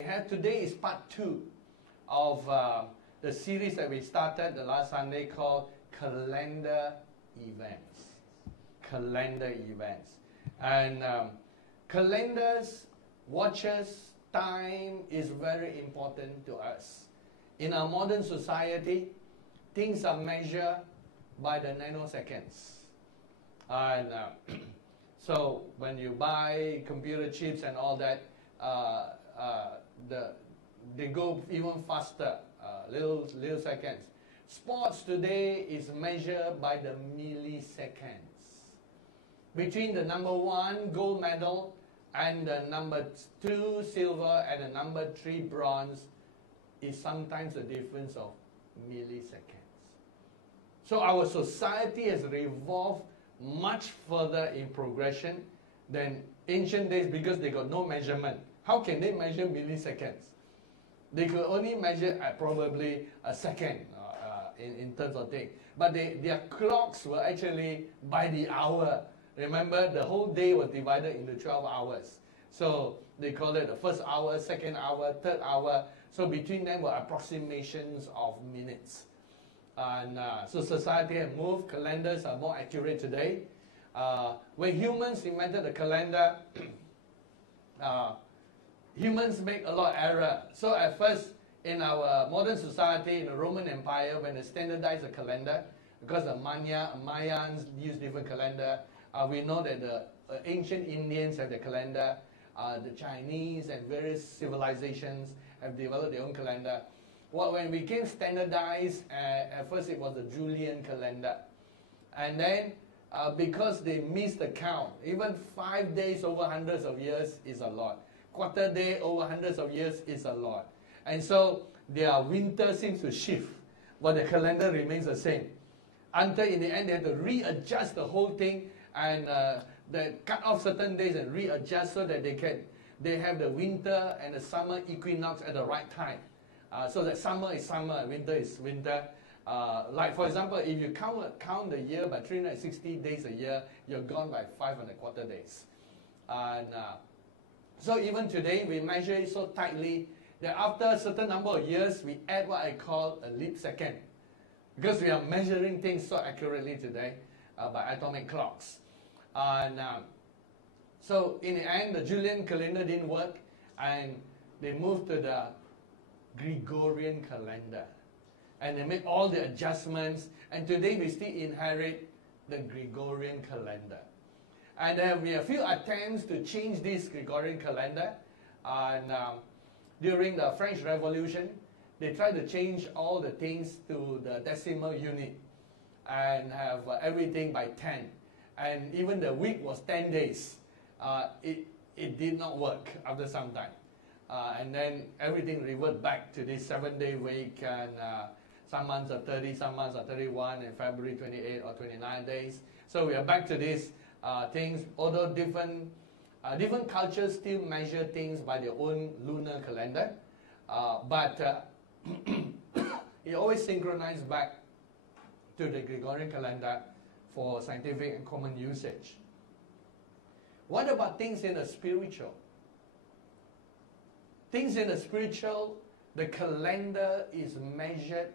Today is part 2 of the series that we started the last Sunday called Calendar Events. Calendar Events. And calendars, watches, time is very important to us. In our modern society, things are measured by the nanoseconds. And so when you buy computer chips and all that, they go even faster, little seconds. Sports today is measured by the milliseconds. Between the number 1 gold medal and the number 2 silver and the number 3 bronze is sometimes a difference of milliseconds. So our society has evolved much further in progression than ancient days because they got no measurement. How can they measure milliseconds? They could only measure at probably a second in terms of things. But their clocks were actually by the hour. Remember, the whole day was divided into 12 hours. So they call it the first hour, second hour, third hour. So between them were approximations of minutes. And so society has moved. Calendars are more accurate today. When humans invented the calendar, humans make a lot of error. So at first, in our modern society, in the Roman Empire, when they standardized the calendar, because the Mayans used different calendar, we know that the ancient Indians have the calendar, the Chinese and various civilizations have developed their own calendar. Well, when we became standardized, at first it was the Julian calendar. And then, because they missed the count, even 5 days over hundreds of years is a lot. Quarter day over hundreds of years is a lot. And so their winter seems to shift, but the calendar remains the same. Until in the end they have to readjust the whole thing and they cut off certain days and readjust so that they have the winter and the summer equinox at the right time. So that summer is summer and winter is winter. Like for example, if you count the year by 360 days a year, you're gone by 5¼ days. And so even today, we measure it so tightly that after a certain number of years, we add what I call a leap second. Because we are measuring things so accurately today by atomic clocks. And so in the end, the Julian calendar didn't work, and they moved to the Gregorian calendar. And they made all the adjustments, and today we still inherit the Gregorian calendar. And there have been a few attempts to change this Gregorian calendar. And during the French Revolution, they tried to change all the things to the decimal unit and have everything by 10. And even the week was 10 days. It did not work after some time. And then everything reverted back to this 7-day week, and some months are 30, some months are 31, and February 28 or 29 days. So we are back to these things, although different cultures still measure things by their own lunar calendar, but it always synchronized back to the Gregorian calendar for scientific and common usage. What about things in the spiritual? Things in the spiritual, the calendar is measured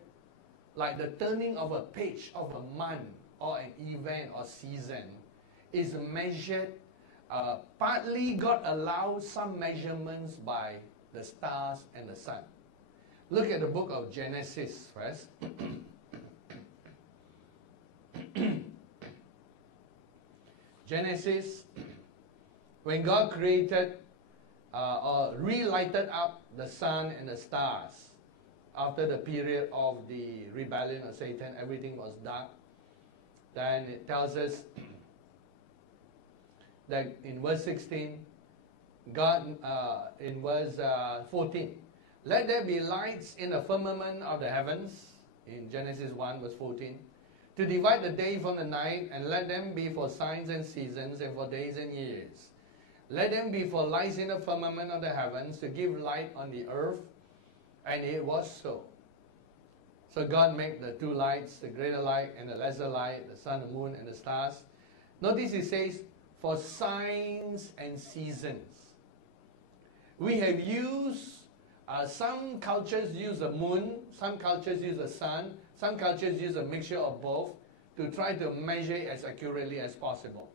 like the turning of a page of a month or an event or season is measured. Partly God allows some measurements by the stars and the sun. Look at the book of Genesis first. Genesis, when God created or relighted up the sun and the stars after the period of the rebellion of Satan, everything was dark. Then it tells us that in verse 16, God, in verse 14, let there be lights in the firmament of the heavens, in Genesis 1 verse 14, to divide the day from the night, and let them be for signs and seasons, and for days and years. Let them be for lights in the firmament of the heavens, to give light on the earth. And it was so. So God made the 2 lights, the greater light and the lesser light, the sun, the moon, and the stars. Notice it says, for signs and seasons. We have used Some cultures use the moon, some cultures use the sun, some cultures use a mixture of both to try to measure it as accurately as possible.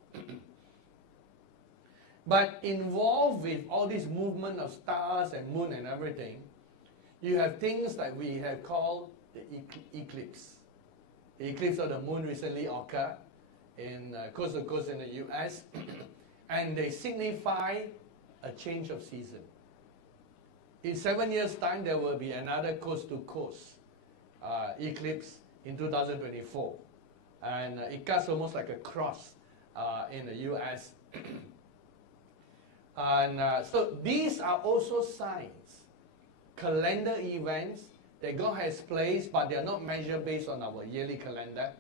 But involved with all this movement of stars and moon and everything, you have things that we have called the eclipse. The eclipse of the moon recently occurred in coast to coast in the US, and they signify a change of season. In 7 years' time, there will be another coast to coast eclipse in 2024. And it cuts almost like a cross in the US. And so these are also signs, calendar events that God has placed, but they are not measured based on our yearly calendar.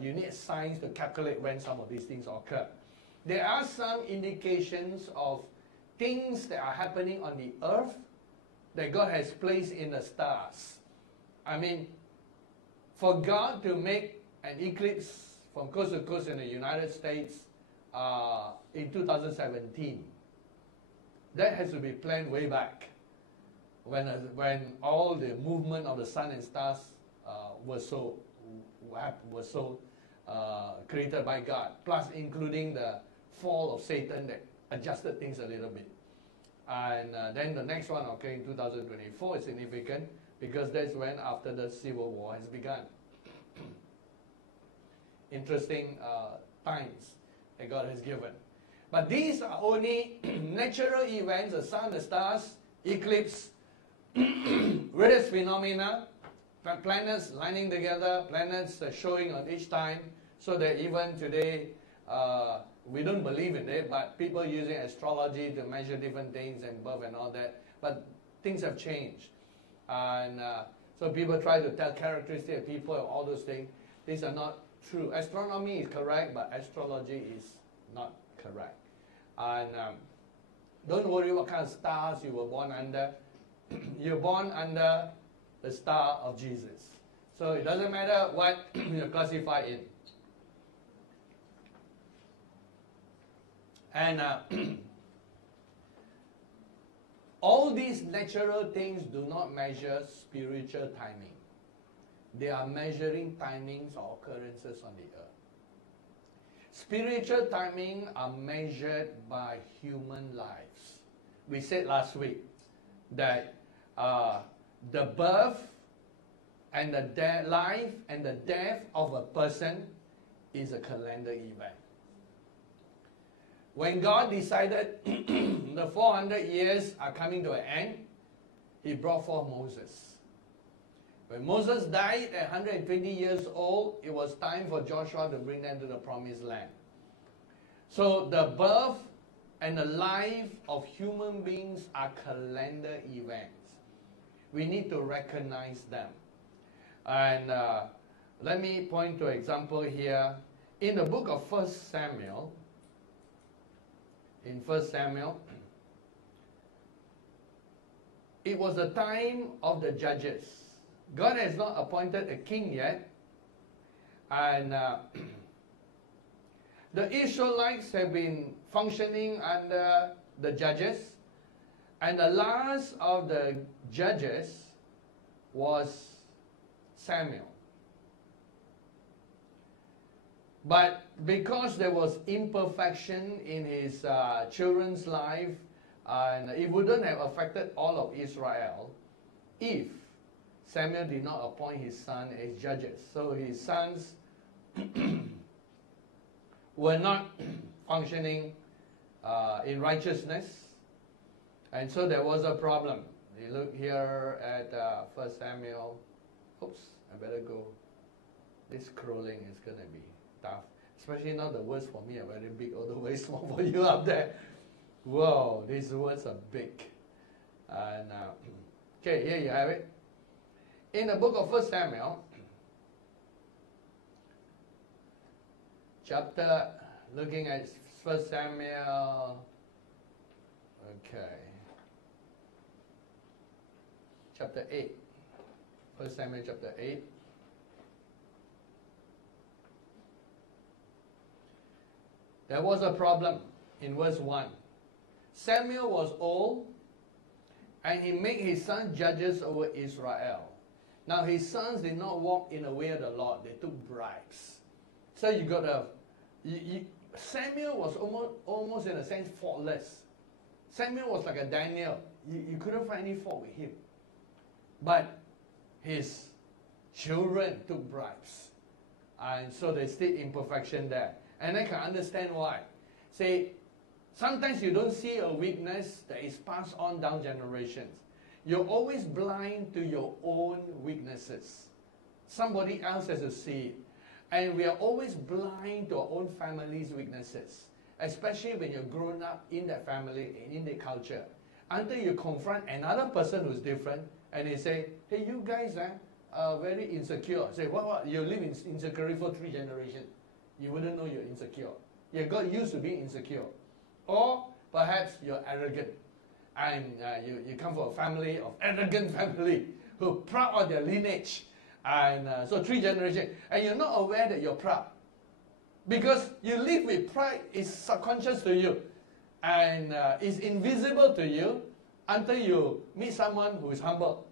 You need signs to calculate when some of these things occur. There are some indications of things that are happening on the earth that God has placed in the stars. I mean, for God to make an eclipse from coast to coast in the United States in 2017, that has to be planned way back when all the movement of the sun and stars was so created by God, plus including the fall of Satan that adjusted things a little bit. And then the next one, okay, in 2024 is significant because that's when after the Civil War has begun. Interesting times that God has given. But these are only natural events, the sun, the stars, eclipse, various phenomena, planets lining together, planets showing on each time, so that even today, we don't believe in it, but people using astrology to measure different things and birth and all that. But things have changed. And so people try to tell characteristics of people and all those things. These are not true. Astronomy is correct, but astrology is not correct. And don't worry what kind of stars you were born under. You're born under the star of Jesus. So it doesn't matter what you're classified in. And all these natural things do not measure spiritual timing. They are measuring timings or occurrences on the earth. Spiritual timing are measured by human lives. We said last week that the birth and the life and the death of a person is a calendar event. When God decided the 400 years are coming to an end, He brought forth Moses. When Moses died at 120 years old, it was time for Joshua to bring them to the promised land. So the birth and the life of human beings are calendar events. We need to recognize them. And let me point to an example here. In the book of 1 Samuel, in 1 Samuel, it was the time of the judges. God has not appointed a king yet. And the Israelites have been functioning under the judges. And the last of the judges was Samuel. But because there was imperfection in his children's life, and it wouldn't have affected all of Israel if Samuel did not appoint his son as judges. So his sons were not functioning in righteousness, and so there was a problem. You look here at 1 Samuel. Oops, I better go. This scrolling is going to be tough. Especially now the words for me are very big, all the way small for you up there. Whoa, these words are big. And okay, here you have it. In the book of 1 Samuel, chapter, looking at 1 Samuel, okay, chapter 8. 1 Samuel chapter 8. There was a problem in verse 1. Samuel was old, And he made his sons judges over Israel. Now his sons did not walk in the way of the Lord. They took bribes. So you got to... Samuel was almost in a sense faultless. Samuel was like a Daniel. You couldn't find any fault with him. But his children took bribes. And so they stayed imperfection there. And I can understand why. Say, sometimes you don't see a weakness that is passed on down generations. You're always blind to your own weaknesses. Somebody else has to see it. And we are always blind to our own family's weaknesses. Especially when you're grown up in that family and in the culture. Until you confront another person who's different and they say, hey, you guys are very insecure. Say, what? You live in insecurity for 3 generations. You wouldn't know you're insecure. You got used to being insecure. Or perhaps you're arrogant. And you come from a family of arrogant family who are proud of their lineage. And so 3 generations. And you're not aware that you're proud. Because you live with pride, it's subconscious to you. And it's invisible to you until you meet someone who is humble.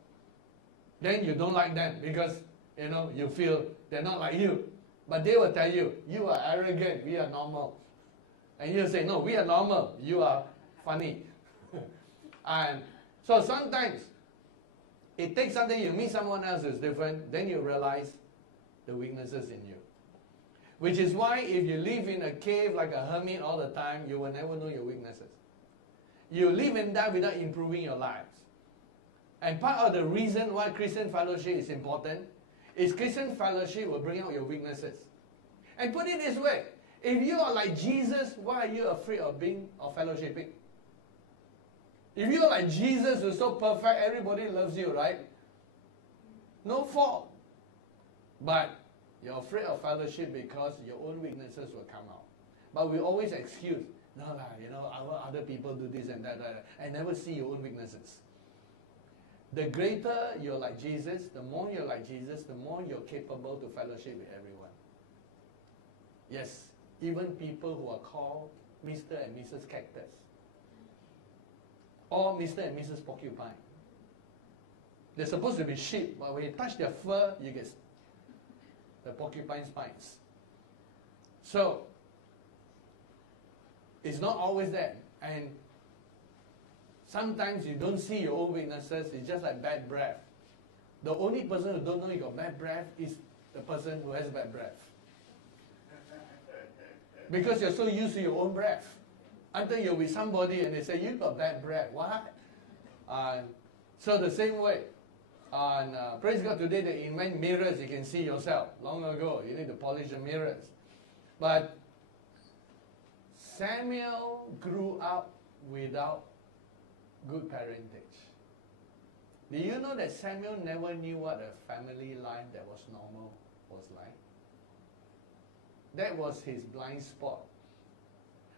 Then you don't like them because, you feel they're not like you. But they will tell you, you are arrogant, we are normal. And you say, no, we are normal, you are funny. And so sometimes, it takes something, you meet someone else who's different, then you realize the weaknesses in you. Which is why if you live in a cave like a hermit all the time, you will never know your weaknesses. You live and die without improving your lives. And part of the reason why Christian fellowship is important is Christian fellowship will bring out your weaknesses. And put it this way, if you are like Jesus, why are you afraid of fellowshipping? If you are like Jesus, who's so perfect, everybody loves you, right? No fault. But you're afraid of fellowship because your own weaknesses will come out. But we always excuse, no, I want other people do this and that, and never see your own weaknesses. The greater you're like Jesus, the more you're like Jesus, the more you're capable to fellowship with everyone. Yes, even people who are called Mr. and Mrs. Cactus. Or Mr. and Mrs. Porcupine. They're supposed to be sheep, but when you touch their fur, you get the porcupine spines. So, it's not always that. And sometimes you don't see your own weaknesses. It's just like bad breath. The only person who don't know you got bad breath is the person who has bad breath. Because you're so used to your own breath. Until you're with somebody and they say, you got bad breath. What? So the same way. And praise God, today they invent mirrors, you can see yourself. Long ago, you need to polish the mirrors. But Samuel grew up without good parentage. Do you know that Samuel never knew what a family life that was normal was like? That was his blind spot.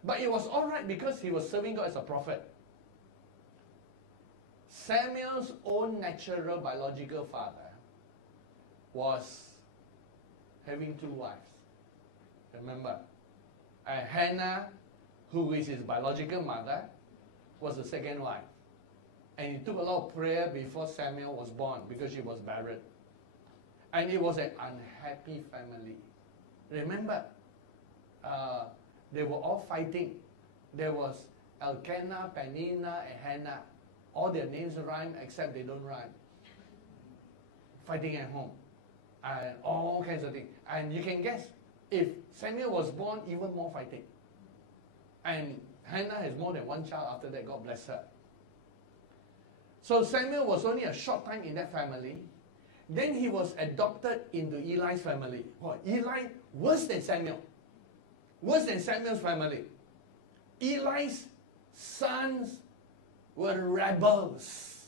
But it was all right because he was serving God as a prophet. Samuel's own natural biological father was having 2 wives. Remember? And Hannah, who is his biological mother, was the second wife. And it took a lot of prayer before Samuel was born because she was barren. And it was an unhappy family. Remember, they were all fighting. There was Elkanah, Peninnah, and Hannah. All their names rhyme except they don't rhyme. Fighting at home. And all kinds of things. And you can guess, if Samuel was born, even more fighting. And Hannah has more than 1 child after that, God bless her. So Samuel was only a short time in that family. Then he was adopted into Eli's family. What? Eli, worse than Samuel. Worse than Samuel's family. Eli's sons were rebels.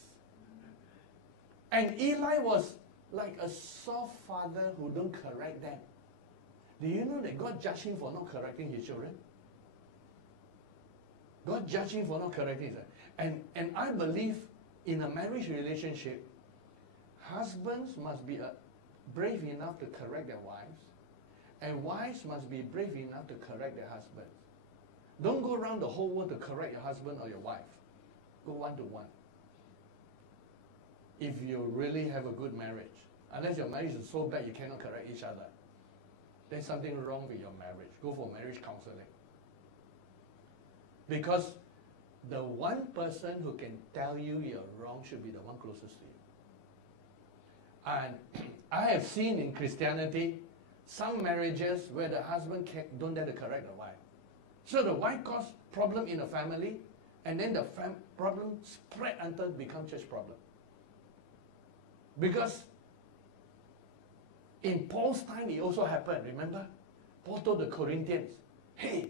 And Eli was like a soft father who don't correct them. Do you know that God judged him for not correcting his children? God judged him for not correcting his children. And I believe in a marriage relationship, husbands must be brave enough to correct their wives, and wives must be brave enough to correct their husbands. Don't go around the whole world to correct your husband or your wife. Go 1-to-1. if you really have a good marriage. Unless your marriage is so bad you cannot correct each other, there's something wrong with your marriage. Go for marriage counseling. Because the one person who can tell you you're wrong should be the one closest to you. And I have seen in Christianity some marriages where the husband don't dare to correct the wife. So the wife caused problem in the family, and then the problem spread until it becomes church problem. Because in Paul's time, it also happened, remember? Paul told the Corinthians, hey,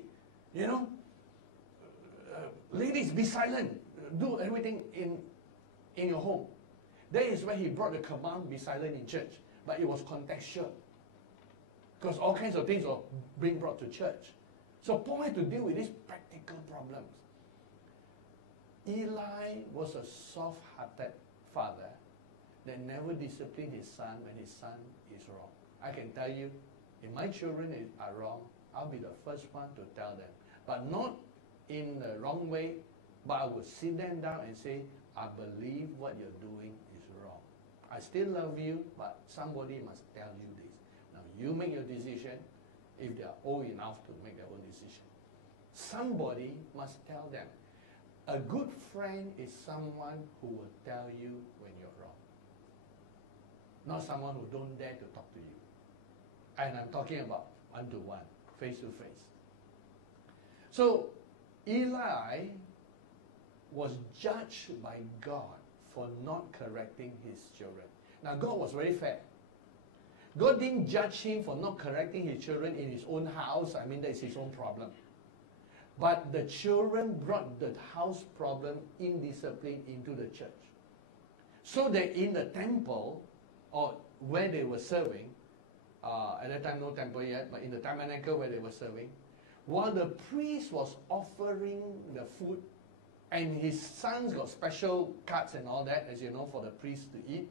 you know, ladies, be silent. Do everything in your home. That is where he brought the command, be silent in church. But it was contextual. Because all kinds of things were being brought to church. So Paul had to deal with these practical problems. Eli was a soft-hearted father that never disciplined his son when his son is wrong. I can tell you, if my children are wrong, I'll be the first one to tell them. But not in the wrong way, but I would sit them down and say, I believe what you're doing is wrong. I still love you, but somebody must tell you this. Now you make your decision if they are old enough to make their own decision. Somebody must tell them. A good friend is someone who will tell you when you're wrong. Not someone who don't dare to talk to you. And I'm talking about one-to-one, face-to-face. So Eli was judged by God for not correcting his children. Now God was very fair. God didn't judge him for not correcting his children in his own house. I mean, that's his own problem. But the children brought the house problem, indiscipline, into the church. So that in the temple, or where they were serving, at that time no temple yet, but in the tabernacle where they were serving, while the priest was offering the food, and his sons got special cuts and all that, as you know, for the priest to eat,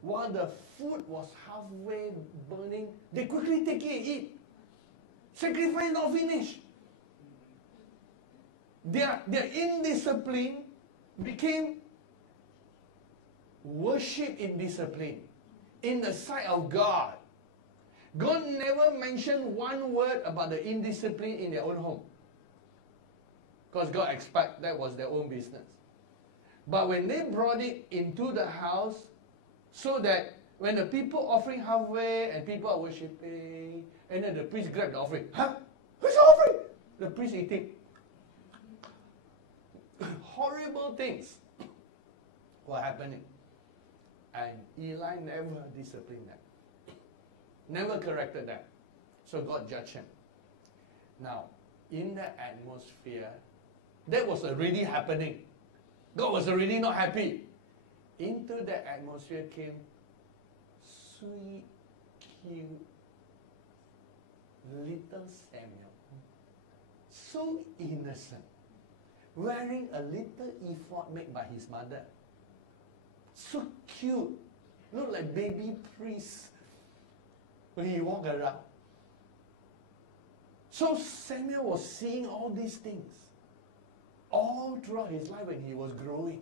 while the food was halfway burning, they quickly take it and eat. Sacrifice not finished. Their indiscipline became worship in discipline in the sight of God. God never mentioned one word about the indiscipline in their own home. Because God expected that was their own business. But when they brought it into the house, so that when the people offering halfway and people are worshipping, and then the priest grabbed the offering. Huh? Where's the offering? The priest eating. Horrible things were happening. And Eli never disciplined them. Never corrected them. So God judged him. Now, in that atmosphere, that was already happening. God was already not happy. Into that atmosphere came sweet, cute, little Samuel. So innocent. Wearing a little ephod made by his mother. So cute. Look like baby priest when he walked around. So Samuel was seeing all these things all throughout his life when he was growing.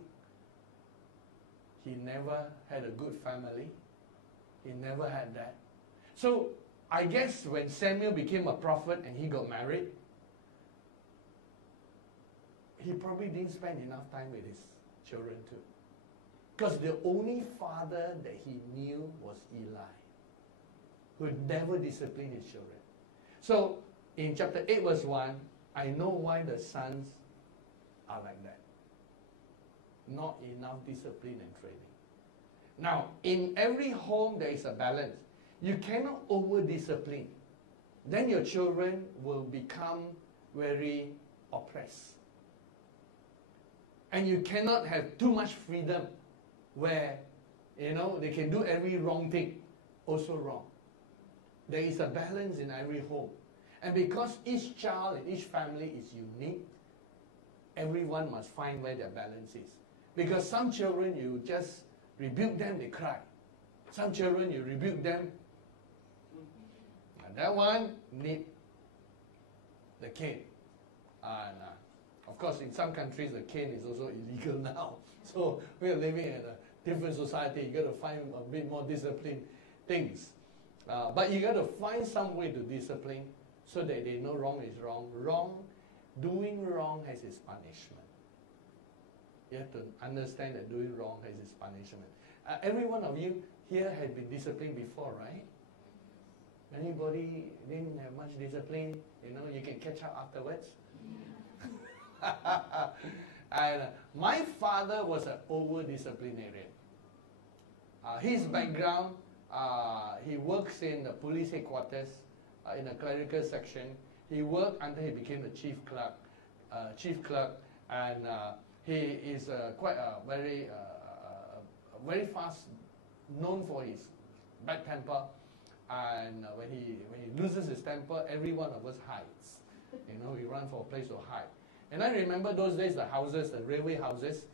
He never had a good family. He never had that. So I guess when Samuel became a prophet and he got married, he probably didn't spend enough time with his children too. Because the only father that he knew was Eli, who never disciplined his children. So in chapter 8 verse 1, I know why the sons are like that. Not enough discipline and training. Now, in every home there is a balance. You cannot over-discipline. Then your children will become very oppressed. And you cannot have too much freedom where, they can do every wrong thing. Also wrong. There is a balance in every home. And because each child and each family is unique, everyone must find where their balance is. Because some children, you just rebuke them, they cry. Some children, you rebuke them, and that one need the cane. And of course, in some countries, the cane is also illegal now. So we are living in a different society. You got to find a bit more disciplined things. But you got to find some way to discipline so that they know wrong is wrong. Doing wrong has its punishment. You have to understand that doing wrong has its punishment. Every one of you here has been disciplined before, right? Anybody didn't have much discipline? You know, you can catch up afterwards. And my father was an over-disciplinarian. His background, he works in the police headquarters, in the clerical section. He worked until he became the chief clerk, and he is quite very fast, known for his bad temper. And when he loses his temper, every one of us hides. You know, we run for a place to hide. And I remember those days, the houses, the railway houses,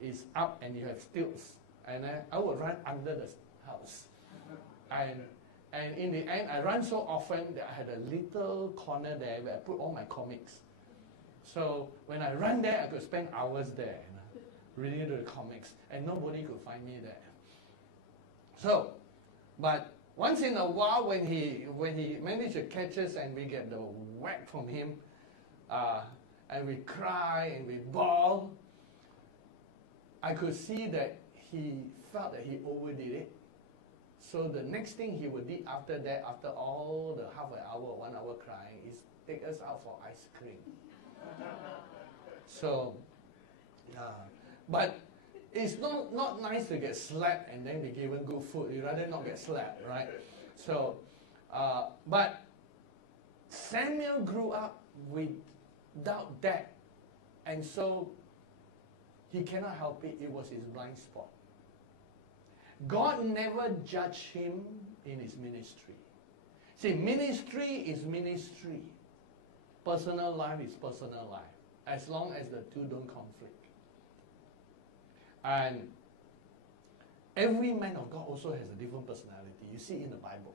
is up and you have stilts. And I would run under the house. And in the end, I ran so often that I had a little corner there where I put all my comics. So when I ran there, I could spend hours there, you know, reading the comics, and nobody could find me there. So, but once in a while, when he managed to catch us and we get the whack from him, and we cry and we bawl, I could see that he felt that he overdid it. So the next thing he would do after that, after all the half an hour, 1 hour crying, is take us out for ice cream. So, but it's not nice to get slapped and then be given good food. You'd rather not get slapped, right? So, but Samuel grew up without that. And so he cannot help it. It was his blind spot. God never judged him in his ministry. See, ministry is ministry. Personal life is personal life, as long as the two don't conflict. And every man of God also has a different personality. You see in the Bible.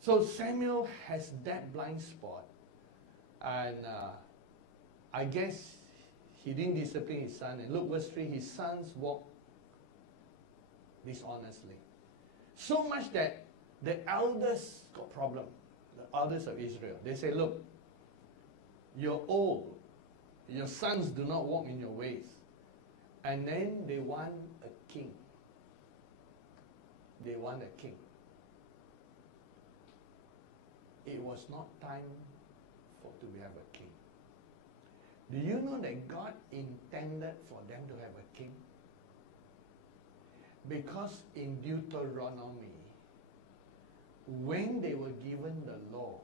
So Samuel has that blind spot. And I guess he didn't discipline his son. And look, verse 3, his sons walked dishonestly. So much that the elders got problem. The elders of Israel. They say, look, you're old. Your sons do not walk in your ways. And then they want a king. They want a king. It was not time to have a king. Do you know that God intended for them to have a king? Because in Deuteronomy, when they were given the law,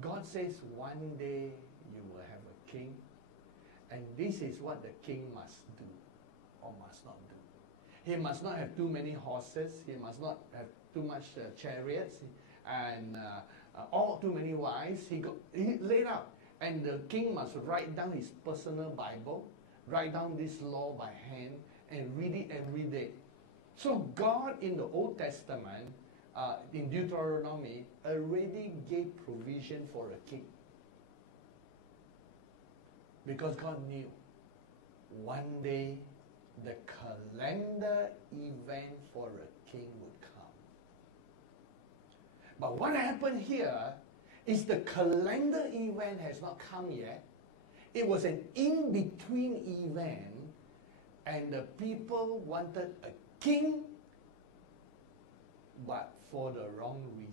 God says one day you will have a king, and this is what the king must do or must not do. He must not have too many horses, he must not have too much chariots, and all too many wives. He laid out. And the king must write down his personal Bible, write down this law by hand, and read it every day. So God in the Old Testament, in Deuteronomy, already gave provision for a king. Because God knew one day the calendar event for a king would come. But what happened here is the calendar event has not come yet. It was an in-between event, and the people wanted a king, but for the wrong reason.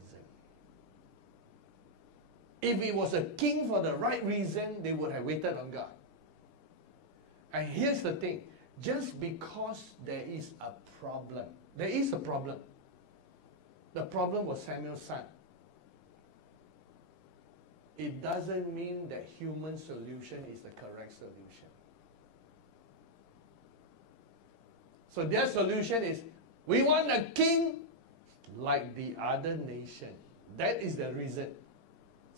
If it was a king for the right reason, they would have waited on God. And here's the thing, just because there is a problem, there is a problem. The problem was Samuel's son. It doesn't mean that human solution is the correct solution. So their solution is, we want a king like the other nation. That is the reason.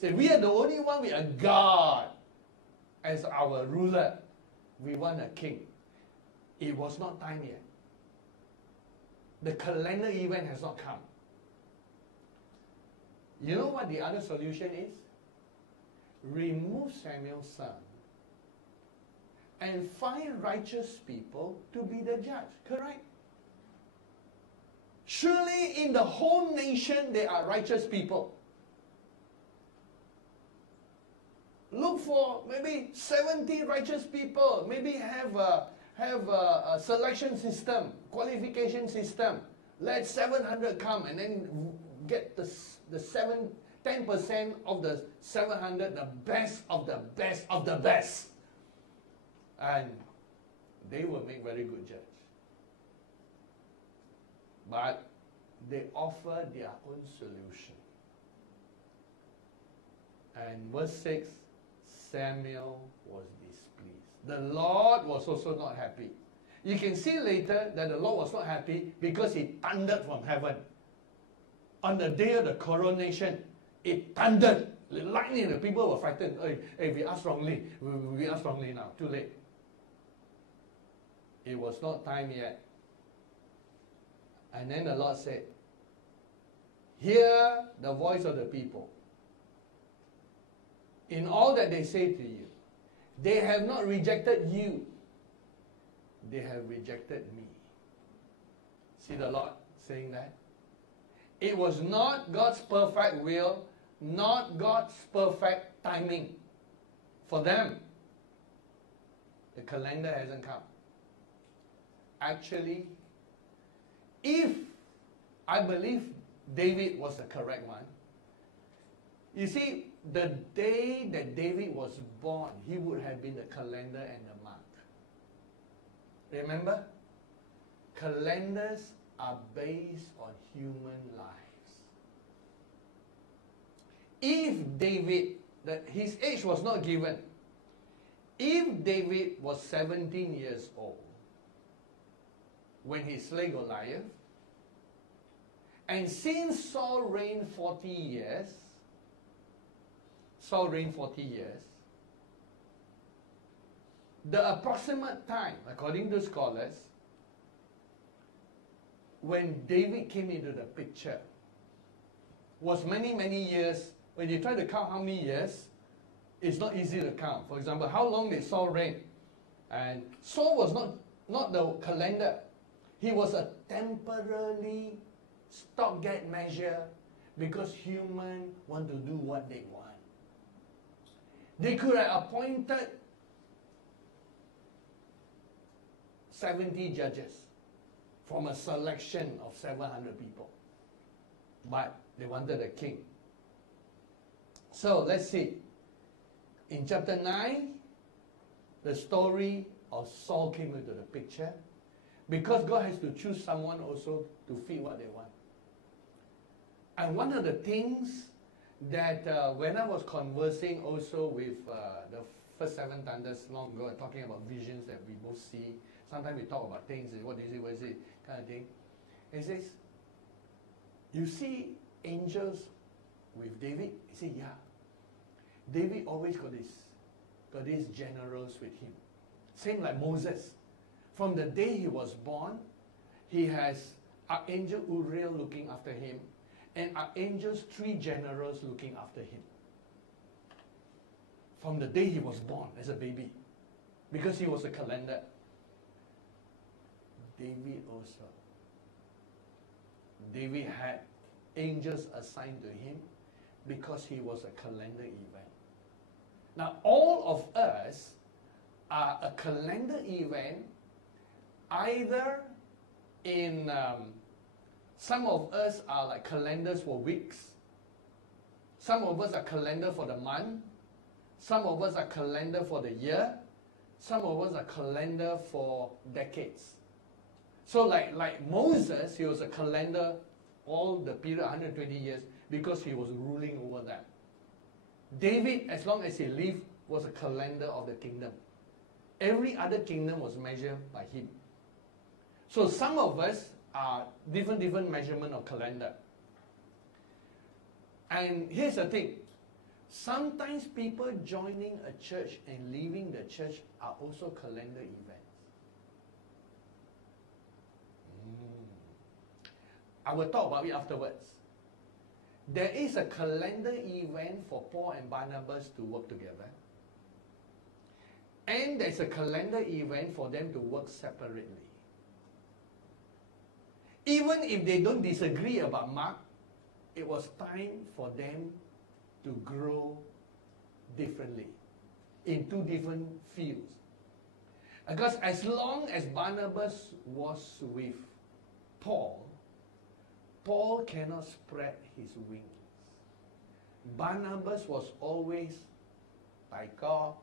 Say, we are the only one with a God as our ruler. We want a king. It was not time yet. The calendar event has not come. You know what the other solution is? Remove Samuel's son. and find righteous people to be the judge. Correct? Surely in the whole nation there are righteous people. Look for maybe 70 righteous people. Maybe have a selection system, qualification system. Let 700 come and then get the 10% of the 700, the best of the best of the best. And they will make very good judge. But they offer their own solution. And verse 6, Samuel was displeased. The Lord was also not happy. You can see later that the Lord was not happy because he thundered from heaven. On the day of the coronation, it thundered. Lightning, the people were frightened. Hey, we asked wrongly. We asked wrongly now. Too late. It was not time yet. And then the Lord said, hear the voice of the people. In all that they say to you, they have not rejected you. They have rejected me. See the Lord saying that? It was not God's perfect will, not God's perfect timing for them. The calendar hasn't come. Actually, if I believe David was the correct one, you see, the day that David was born, he would have been the calendar and the month. Remember? Calendars are based on human lives. If David, his age was not given, if David was 17 years old when he slayed Goliath, and since Saul reigned 40 years, the approximate time, according to scholars, when David came into the picture was many, many years. When you try to count how many years, it's not easy to count. For example, how long did Saul reign? And Saul was not the calendar. He was a temporary stopgap measure because humans want to do what they want. They could have appointed 70 judges from a selection of 700 people. But they wanted a king. So let's see. In chapter 9, the story of Saul came into the picture because God has to choose someone also to fit what they want. And one of the things that when I was conversing also with the first 7 thunders long ago, talking about visions that we both see, sometimes we talk about things, what is it, kind of thing. He says, you see angels with David? He said, yeah. David always got these generals with him. Same like Moses. From the day he was born, he has Archangel Uriel looking after him, and Archangels 3 generals looking after him. From the day he was born as a baby. Because he was a calendar. David also. David had angels assigned to him because he was a calendar event. Now all of us are a calendar event, either in some of us are like calendars for weeks. Some of us are calendar for the month. Some of us are calendar for the year. Some of us are calendar for decades. So like Moses, he was a calendar all the period 120 years because he was ruling over them. David, as long as he lived, was a calendar of the kingdom. Every other kingdom was measured by him. So some of us are different measurement of calendar. And here's the thing. Sometimes people joining a church and leaving the church are also calendar events. I will talk about it afterwards. There is a calendar event for Paul and Barnabas to work together. And then there's a calendar event for them to work separately. Even if they don't disagree about Mark, it was time for them to grow differently in two different fields. Because as long as Barnabas was with Paul, Paul cannot spread his wings. Barnabas was always like God.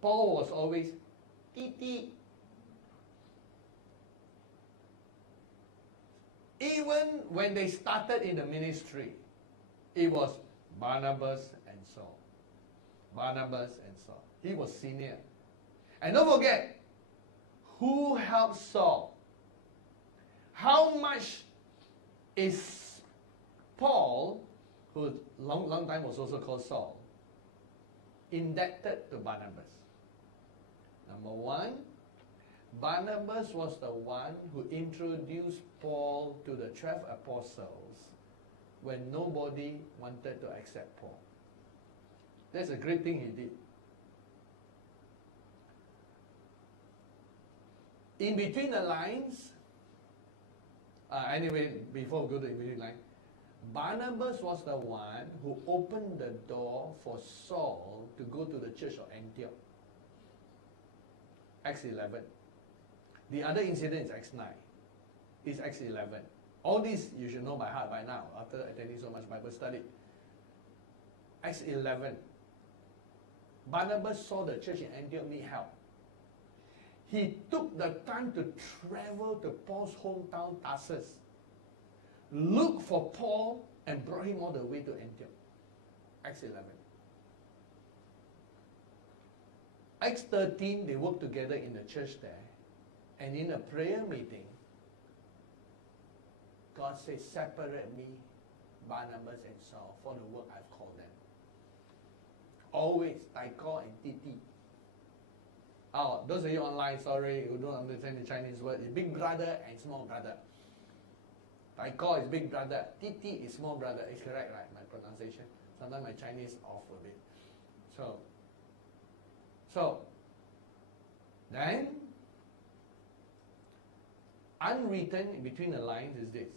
Paul was always Titi. Even when they started in the ministry, it was Barnabas and Saul. Barnabas and Saul. He was senior. And don't forget, who helped Saul? How much is Paul, who long time was also called Saul, indebted to Barnabas? Number one, Barnabas was the one who introduced Paul to the 12 apostles when nobody wanted to accept Paul. That's a great thing he did. In between the lines, anyway, before we go to in between the lines, Barnabas was the one who opened the door for Saul to go to the church of Antioch. Acts 11. The other incident is Acts 9. It's Acts 11. All this you should know by heart by now, after attending so much Bible study. Acts 11. Barnabas saw the church in Antioch need help. He took the time to travel to Paul's hometown, Tarsus, look for Paul, and brought him all the way to Antioch. Acts 11. Acts 13, they worked together in the church there. And in a prayer meeting, God said, separate me, Barnabas and Saul, for the work I've called them. Always, Taiko and Titi. Oh, those of you online, sorry, who don't understand the Chinese word, it's big brother and small brother. Taiko is big brother, Titi is small brother. It's correct, right? My pronunciation. Sometimes my Chinese off a bit. So, then, unwritten in between the lines is this.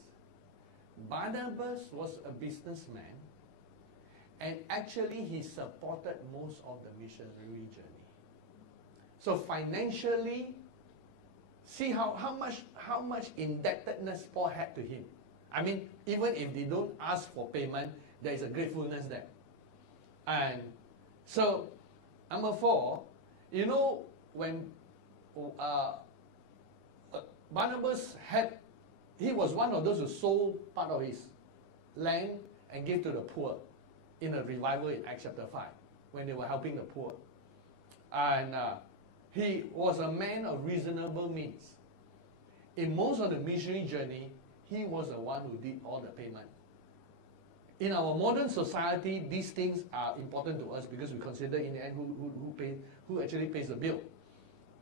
Barnabas was a businessman, and actually he supported most of the missionary journey. So financially, see how much indebtedness Paul had to him. I mean, even if they don't ask for payment, there is a gratefulness there. And so, number 4, you know, when Barnabas he was one of those who sold part of his land and gave to the poor in a revival in Acts chapter 5, when they were helping the poor. And he was a man of reasonable means. In most of the missionary journey, he was the one who did all the payment. In our modern society, these things are important to us because we consider in the end who actually pays the bill.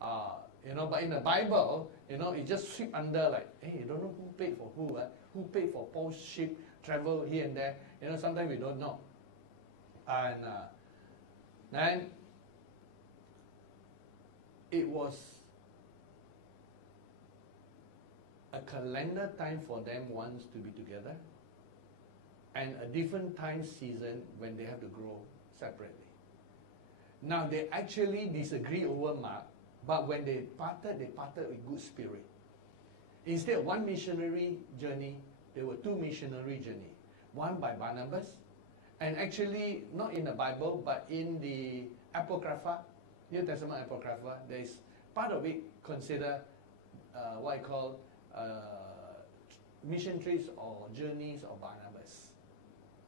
But in the Bible, it just sweep under like, hey, you don't know who paid for who paid for Paul's ship, travel here and there. Sometimes we don't know. And then it was a calendar time for them once to be together, and a different time season when they have to grow separately. Now they actually disagree over Mark, but when they parted with good spirit. Instead of one missionary journey, there were 2 missionary journeys. One by Barnabas, and actually not in the Bible, but in the Apocrypha, New Testament Apocrypha, there is part of it consider what I call mission trips or journeys of Barnabas,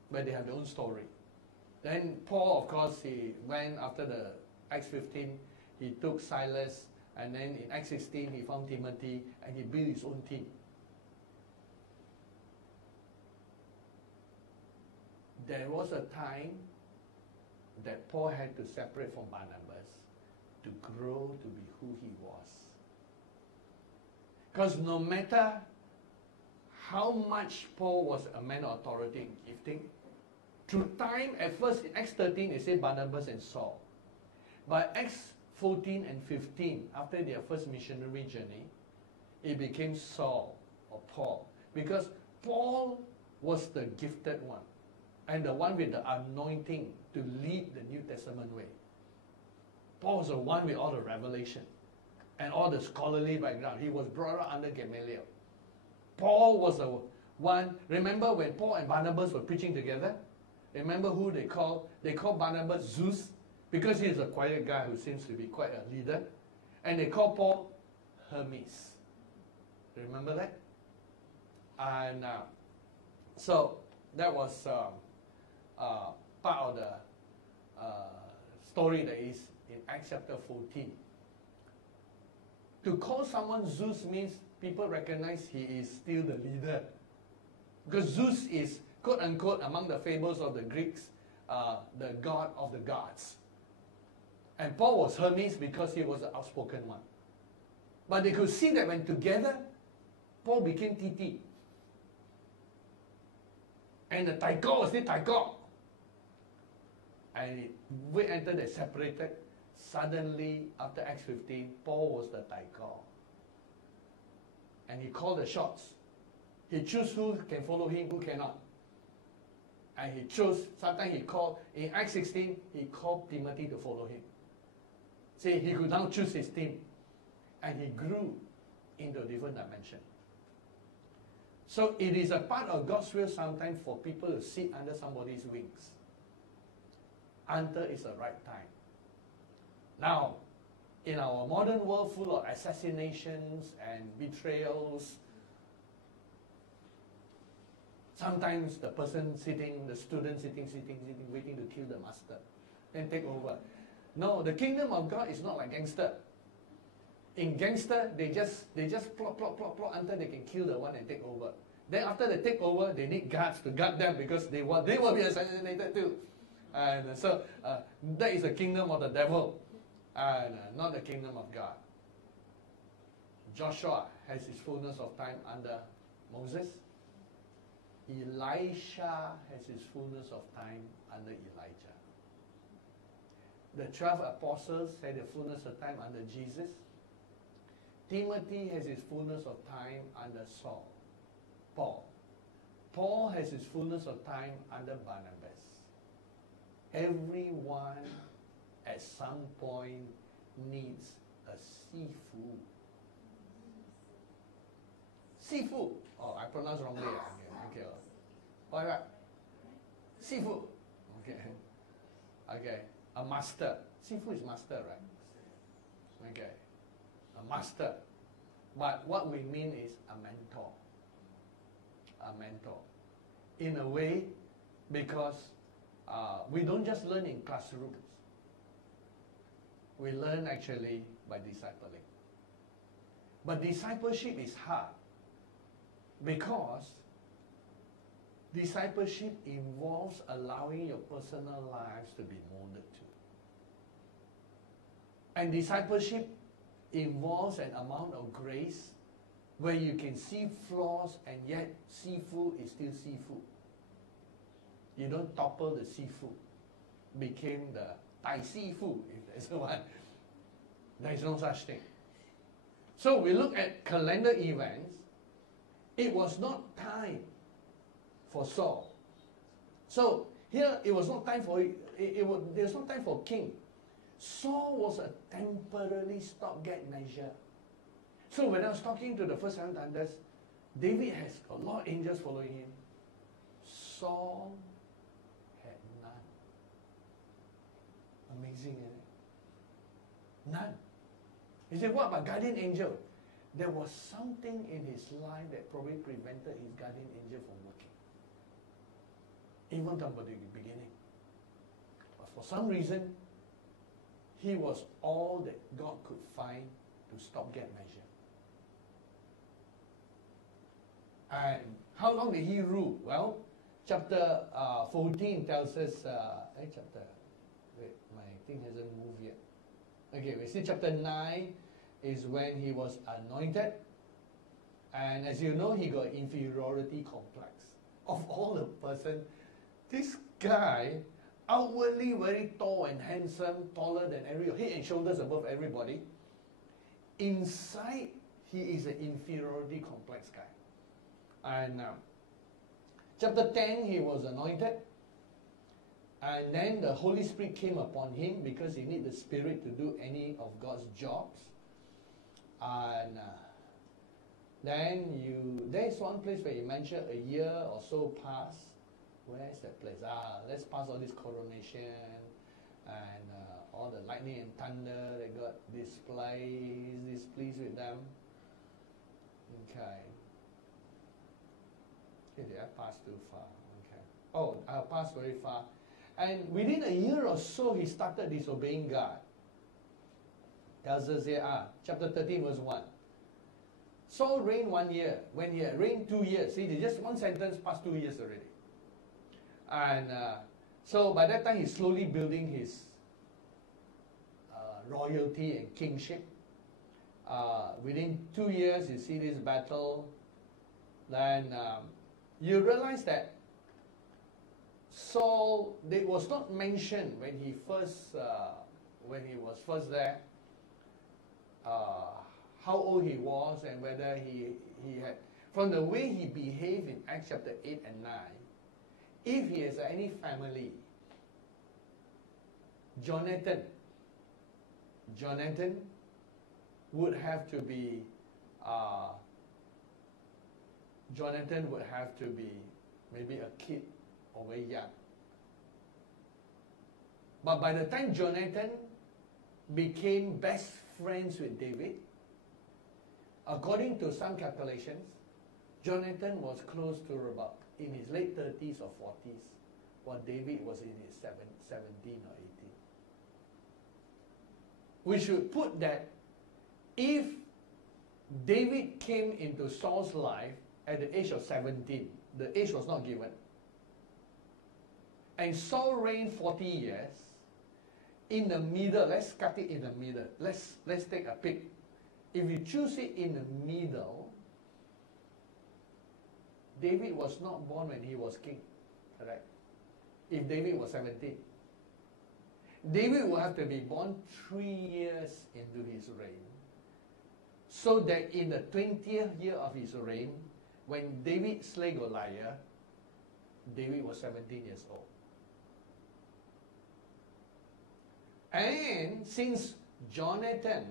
where they have their own story. Then Paul, of course, he went after the Acts 15, he took Silas, and then in Acts 16 he found Timothy, and he built his own team. There was a time that Paul had to separate from Barnabas to grow to be who he was. Because no matter how much Paul was a man of authority and gifting, through time, at first in Acts 13 it said Barnabas and Saul. By Acts 14 and 15, after their first missionary journey, it became Saul or Paul. Because Paul was the gifted one and the one with the anointing to lead the New Testament way. Paul was the one with all the revelation and all the scholarly background. He was brought up under Gamaliel. Paul was the one. Remember when Paul and Barnabas were preaching together? Remember who they called? They called Barnabas Zeus because he's a quiet guy who seems to be quite a leader. And they called Paul Hermes. Remember that? And so that was part of the story that is in Acts chapter 14. To call someone Zeus means people recognize he is still the leader. Because Zeus is, quote unquote, among the fables of the Greeks, the god of the gods. And Paul was Hermes because he was the outspoken one. But they could see that when together, Paul became TT. And the Taiko was still Taiko. And we entered and separated. Suddenly, after Acts 15, Paul was the Taiko. And he called the shots. He chose who can follow him, who cannot. And he chose, sometimes he called, in Acts 16, he called Timothy to follow him. See, he could now choose his team. And he grew into a different dimension. So it is a part of God's will sometimes for people to sit under somebody's wings until it's the right time. Now, in our modern world full of assassinations and betrayals, sometimes the person sitting, the student sitting, waiting to kill the master, then take over. No, the kingdom of God is not like gangster. In gangster, they just plot until they can kill the one and take over. Then after they take over, they need guards to guard them because they will be assassinated too. And so that is the kingdom of the devil, and not the kingdom of God. Joshua has his fullness of time under Moses. Elisha has his fullness of time under Elijah. The 12 apostles had the fullness of time under Jesus. Timothy has his fullness of time under Paul. Paul has his fullness of time under Barnabas. Everyone at some point needs a seafood. Seafood. Oh, I pronounced wrongly. Okay. All right. Seafood. Okay. Okay. A master. Seafood is master, right? Okay. A master. But what we mean is a mentor. A mentor. In a way, because we don't just learn in classrooms. We learn actually by discipling. But discipleship is hard because discipleship involves allowing your personal lives to be molded to. And discipleship involves an amount of grace where you can see flaws and yet seafood is still seafood. You don't topple the seafood. Became the Thai seafood, if there's one. There is no such thing. So we look at calendar events. It was not time for Saul. So here it was not time for there was no time for king. Saul was a temporary stopgap measure. So when I was talking to the first 7 thunders, David has a lot of angels following him. Saul had none. Amazing, isn't it? None. He said, what about guardian angel? There was something in his life that probably prevented his guardian angel from working. Even from the beginning. But for some reason, he was all that God could find to stopgap measure. And how long did he rule? Well, chapter 14 tells us, wait, my thing hasn't moved yet. Okay, we see chapter 9 is when he was anointed. And as you know, he got inferiority complex. Of all the person, this guy, outwardly very tall and handsome, taller than head and shoulders above everybody. Inside, he is an inferiority complex guy. And chapter 10, he was anointed. And then the Holy Spirit came upon him because he needed the Spirit to do any of God's jobs. And then there's one place where he mentioned a year or so passed. Where's that place? Let's pass all this coronation and all the lightning and thunder that God displeased with them. Okay. Did I pass too far? Okay. Oh, I passed very far. And within a year or so, he started disobeying God. Tells us here, chapter 13, verse 1. Saul reigned 1 year. When he had reigned 2 years, see, just one sentence past 2 years already. And so by that time, he's slowly building his royalty and kingship. Within 2 years, you see this battle. Then you realize that Saul, it was not mentioned when he was first there, how old he was and whether he had, from the way he behaved in Acts chapter 8 and 9, if he has any family, Jonathan would have to be maybe a kid or very young. But by the time Jonathan became best friends with David, according to some calculations, Jonathan was close to about in his late 30s or 40s, while David was in his 17 or 18. We should put that if David came into Saul's life at the age of 17, the age was not given, and Saul reigned 40 years, in the middle, let's cut it in the middle. Let's take a pick. If you choose it in the middle, David was not born when he was king, correct? If David was 17. David will have to be born 3 years into his reign, so that in the 20th year of his reign, when David slay Goliath, David was 17 years old. And since Jonathan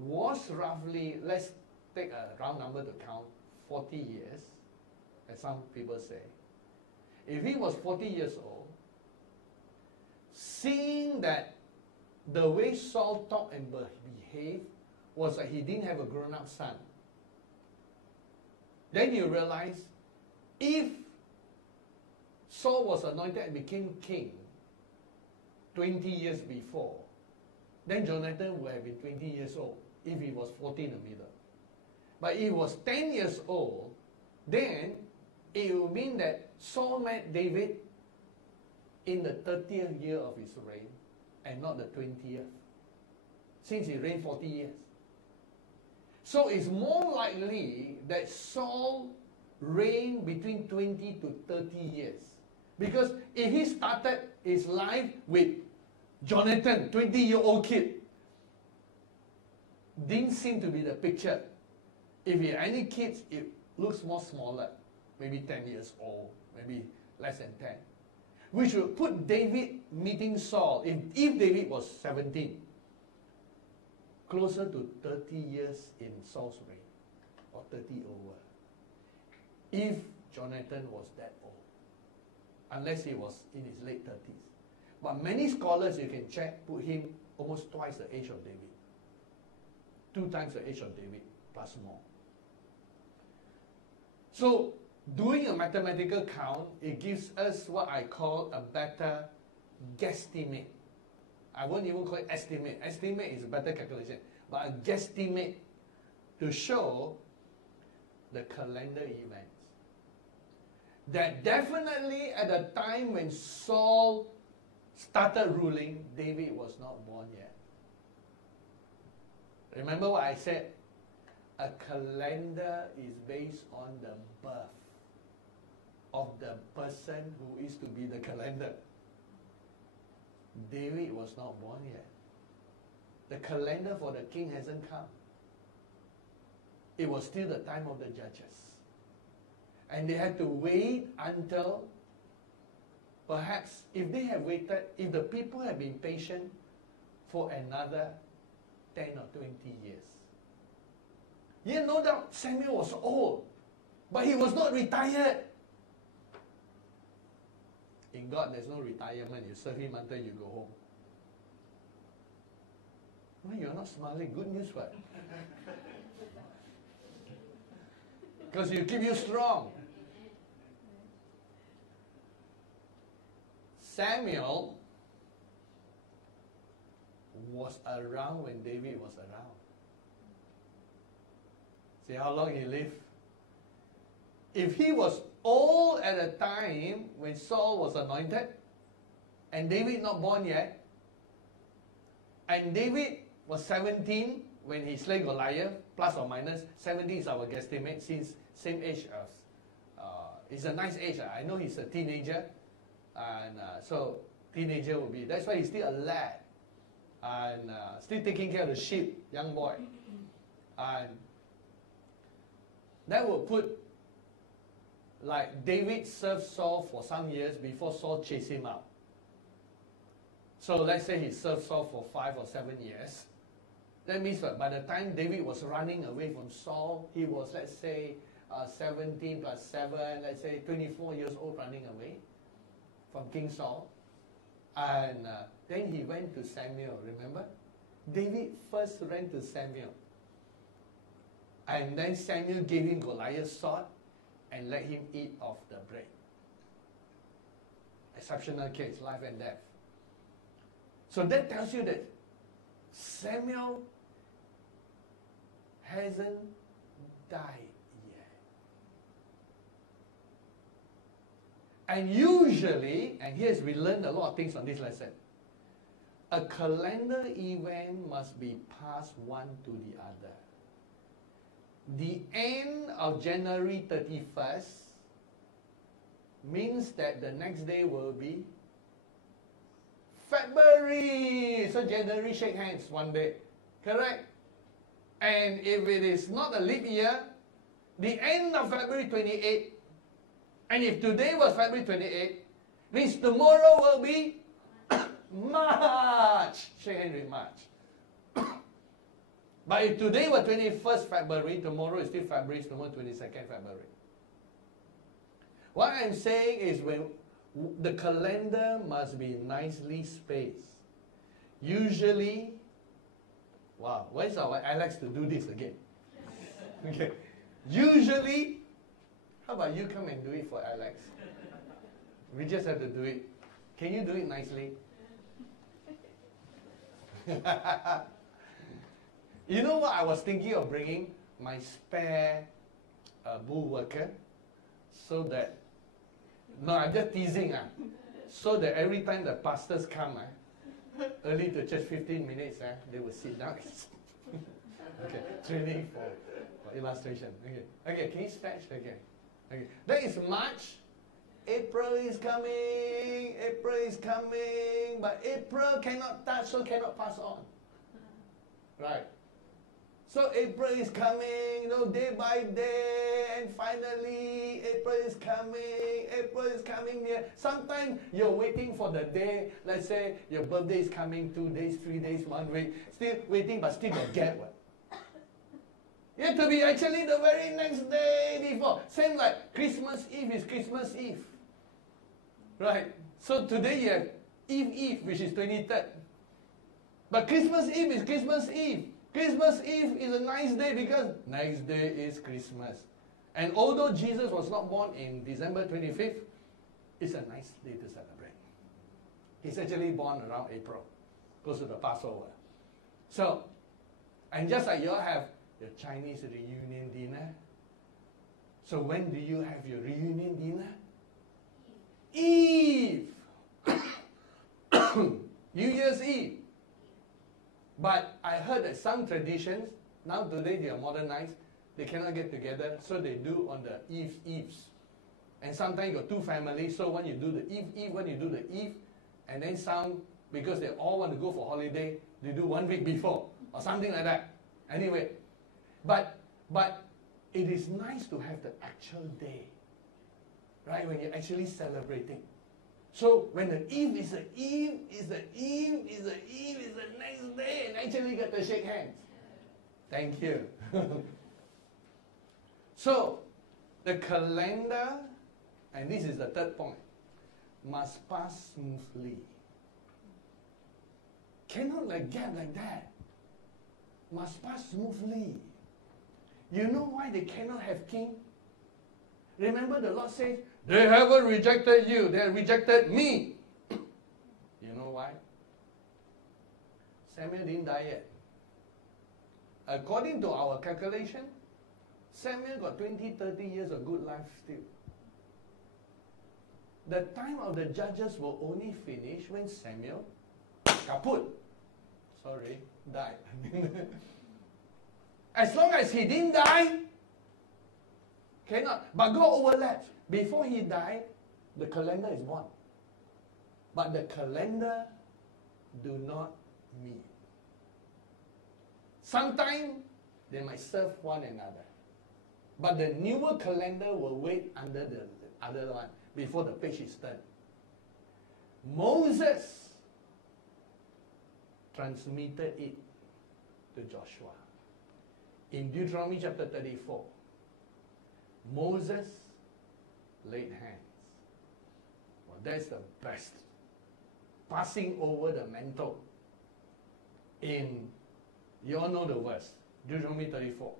was roughly, let's take a round number to count, 40 years, as some people say. If he was 40 years old, seeing that the way Saul talked and behaved was that he didn't have a grown-up son, then you realize if Saul was anointed and became king 20 years before, then Jonathan would have been 20 years old if he was 40 in the middle. But if he was 10 years old, then it would mean that Saul met David in the 30th year of his reign and not the 20th, since he reigned 40 years. So it's more likely that Saul reigned between 20 to 30 years. Because if he started his life with Jonathan, 20-year-old kid, didn't seem to be the picture. If he had any kids, it looks more smaller, maybe 10 years old, maybe less than 10. We should put David meeting Saul, if David was 17, closer to 30 years in Saul's reign, or 30 over, if Jonathan was that old, unless he was in his late 30s. But many scholars, you can check, put him almost twice the age of David. 2 times the age of David, plus more. So, doing a mathematical count, it gives us what I call a better guesstimate. I won't even call it estimate. Estimate is a better calculation. But a guesstimate to show the calendar events. That definitely at the time when Saul started ruling, David was not born yet. Remember what I said? A calendar is based on the birth of the person who is to be the calendar. David was not born yet. The calendar for the king hasn't come. It was still the time of the judges. And they had to wait until, perhaps, if they have waited, if the people have been patient for another 10 or 20 years. Yeah, no doubt Samuel was old, but he was not retired. In God, there's no retirement. You serve him until you go home. Why you're not smiling? Good news, what? Because you keep you strong. Samuel was around when David was around. See how long he lived? If he was old at the time when Saul was anointed, and David not born yet, and David was 17 when he slayed Goliath, plus or minus, 17 is our guesstimate, since same age as, it's a nice age. I know he's a teenager, and so teenager will be, that's why he's still a lad, and still taking care of the sheep, young boy. And that will put, like David served Saul for some years before Saul chased him out. So let's say he served Saul for 5 or 7 years. That means that by the time David was running away from Saul, he was, let's say, 17 plus 7, let's say 24 years old running away from King Saul. And then he went to Samuel, remember? David first ran to Samuel. And then Samuel gave him Goliath's sword and let him eat of the bread. Exceptional case, life and death. So that tells you that Samuel hasn't died yet. And usually, and here's we learned a lot of things on this lesson, a calendar event must be passed one to the other. The end of January 31st means that the next day will be February. So January shake hands one day. Correct? And if it is not a leap year, the end of February 28, and if today was February 28, means tomorrow will be March. Shake hands with March. But if today was 21st February, tomorrow is still February, tomorrow 22nd February. What I'm saying is when the calendar must be nicely spaced. Usually, wow, where's our Alex to do this again? Okay. Usually, how about you come and do it for Alex? We just have to do it. Can you do it nicely? You know what I was thinking of bringing? My spare bull worker, so that, no, I'm just teasing, so that every time the pastors come, early to church 15 minutes, they will sit down. Okay, training for illustration. Okay, can you stretch? Okay. That is March. April is coming, but April cannot touch, so cannot pass on. Right. So April is coming, day by day, and finally April is coming near. Sometimes you're waiting for the day, let's say your birthday is coming 2 days, 3 days, 1 week, still waiting, but still got gap. You have to be actually the very next day before. Same like Christmas Eve is Christmas Eve. Right? So today you have Eve, which is 23rd. But Christmas Eve is Christmas Eve. Christmas Eve is a nice day because next day is Christmas. And although Jesus was not born in December 25th, it's a nice day to celebrate. He's actually born around April, close to the Passover. So, and just like you all have your Chinese reunion dinner, so when do you have your reunion dinner? Eve! New Year's Eve. But I heard that some traditions, now today they are modernized, they cannot get together, so they do on the eves. And sometimes you got two families, so when you do the eve, when you do the eve, and then some because they all want to go for holiday. They do 1 week before or something like that. Anyway, but it is nice to have the actual day, right? When you're actually celebrating. So when the eve is the eve, is the eve, is the eve, is the next day, and actually get to shake hands. Thank you. So the calendar, and this is the third point, must pass smoothly. Cannot like gap like that. Must pass smoothly. You know why they cannot have king? Remember the Lord says, they haven't rejected you, they have rejected me. You know why? Samuel didn't die yet. According to our calculation, Samuel got 20, 30 years of good life still. The time of the judges will only finish when Samuel, kaput, sorry, died. As long as he didn't die, cannot. But God overlaps. Before he died, the calendar is born. But the calendar do not meet. Sometimes they might serve one another. But the newer calendar will wait under the other one before the page is turned. Moses transmitted it to Joshua. In Deuteronomy chapter 34, Moses laid hands. Well, that's the best. Passing over the mantle. You all know the verse, Deuteronomy 34.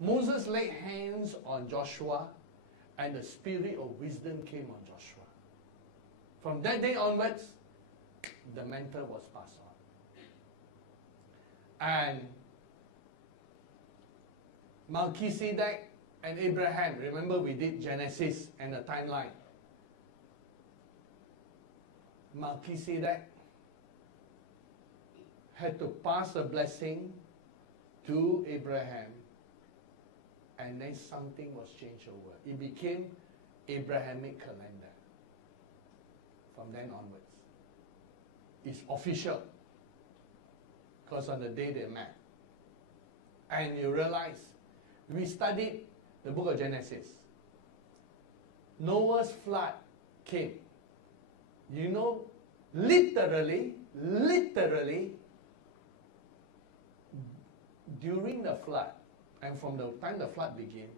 Moses laid hands on Joshua, and the spirit of wisdom came on Joshua. From that day onwards, the mantle was passed on. And Melchizedek and Abraham, remember we did Genesis and the timeline. Melchizedek had to pass a blessing to Abraham, and then something was changed over. It became Abrahamic calendar from then onwards. It's official because on the day they met. And you realize, we studied the book of Genesis. Noah's flood came. You know, literally, during the flood, and from the time the flood began,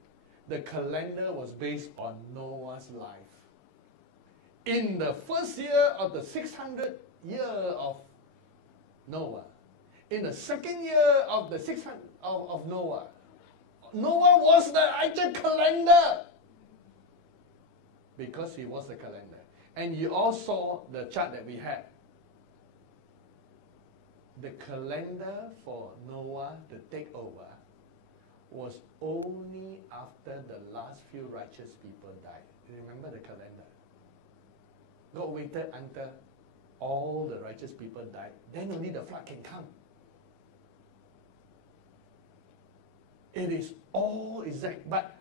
the calendar was based on Noah's life. In the first year of the 600th year of Noah, in the second year of the 600 of Noah, Noah was the actual calendar because he was the calendar. And you all saw the chart that we had. The calendar for Noah to take over was only after the last few righteous people died. Remember the calendar? God waited until all the righteous people died. Then only the flood can come. It is all exact. But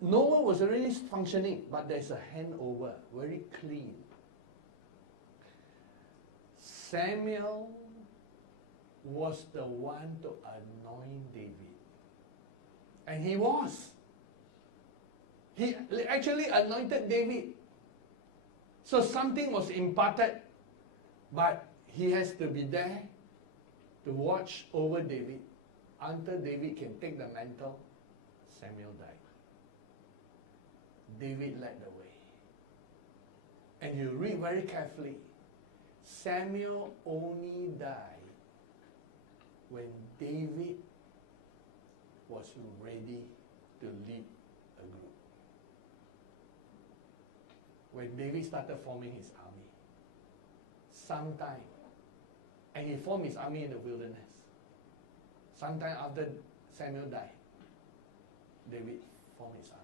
Noah was already functioning, but there's a handover, very clean. Samuel was the one to anoint David. And he was. He actually anointed David. So something was imparted, but he has to be there to watch over David until David can take the mantle. Samuel died. David led the way. And you read very carefully, Samuel only died when David was ready to lead a group. When David started forming his army, sometime, and he formed his army in the wilderness. Sometime after Samuel died, David formed his army.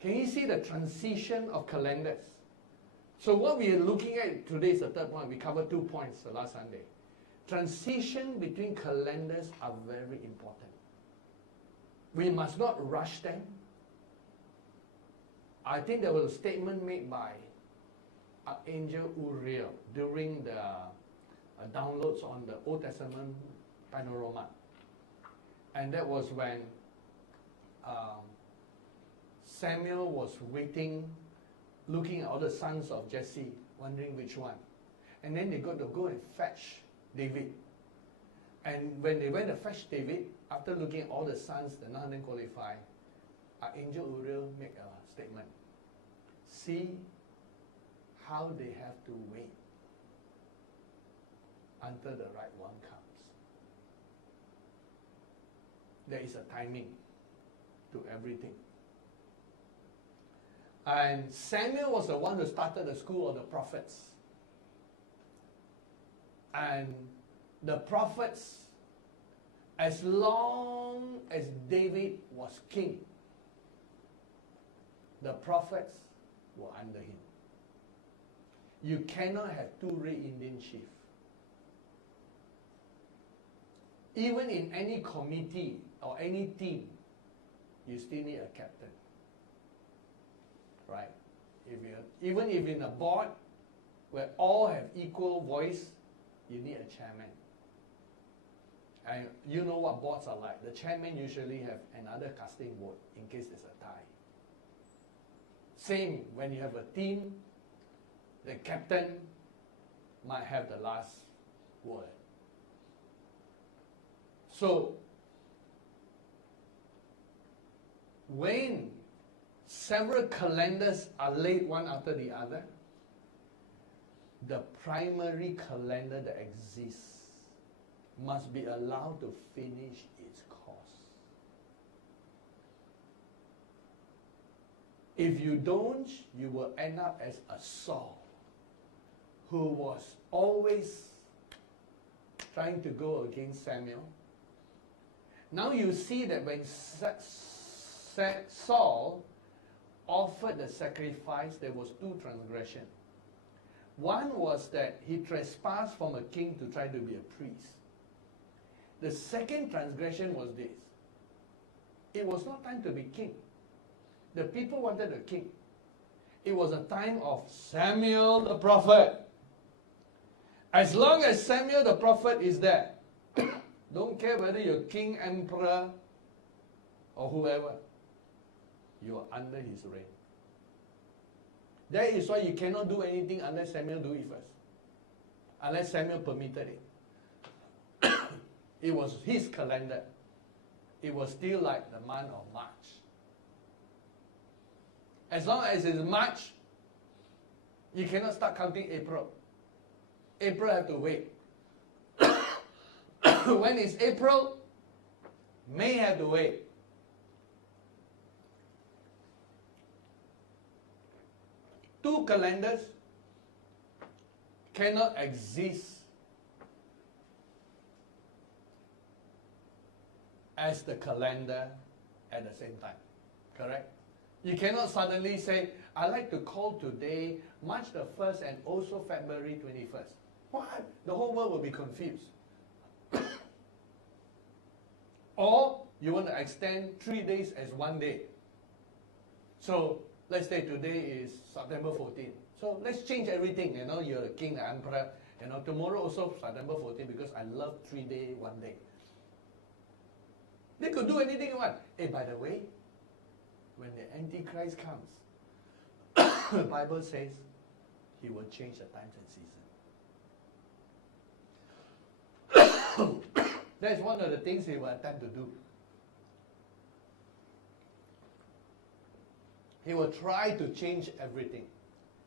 Can you see the transition of calendars? So what we are looking at today is the third point. We covered 2 points the last Sunday. Transition between calendars are very important. We must not rush them. I think there was a statement made by Archangel Uriel during the downloads on the Old Testament panorama. And that was when Samuel was waiting, looking at all the sons of Jesse, wondering which one. And then they got to go and fetch David. And when they went to fetch David, after looking at all the sons that none of them qualify, Angel Uriel made a statement. See how they have to wait until the right one comes. There is a timing to everything. And Samuel was the one who started the school of the prophets. And the prophets, as long as David was king, the prophets were under him. You cannot have two red Indian chiefs. Even in any committee or any team, you still need a captain. Right? Even if in a board where all have equal voice, you need a chairman. And you know what boards are like. The chairman usually have another casting vote in case there's a tie. Same when you have a team, the captain might have the last word. So, when several calendars are laid one after the other, the primary calendar that exists must be allowed to finish its course. If you don't, you will end up as a Saul, who was always trying to go against Samuel. Now you see that when Saul offered the sacrifice, there was two transgressions. One was that he trespassed from a king to try to be a priest. The second transgression was this. It was not time to be king. The people wanted a king. It was a time of Samuel the prophet. As long as Samuel the prophet is there, don't care whether you're king, emperor, or whoever, you are under his reign. That is why you cannot do anything unless Samuel do it first. Unless Samuel permitted it. It was his calendar. It was still like the month of March. As long as it's March, you cannot start counting April. April have to wait. When it's April, May have to wait. Two calendars cannot exist as the calendar at the same time. Correct? You cannot suddenly say, I like to call today March the 1st and also February 21st. What? The whole world will be confused. Or you want to extend 3 days as 1 day. So let's say today is September 14th. So let's change everything. You know, you're the king, the emperor. You know, tomorrow also September 14th because I love 3 day, 1 day. They could do anything you want. Hey, by the way, when the Antichrist comes, the Bible says he will change the times and seasons. That's one of the things he will attempt to do. He will try to change everything.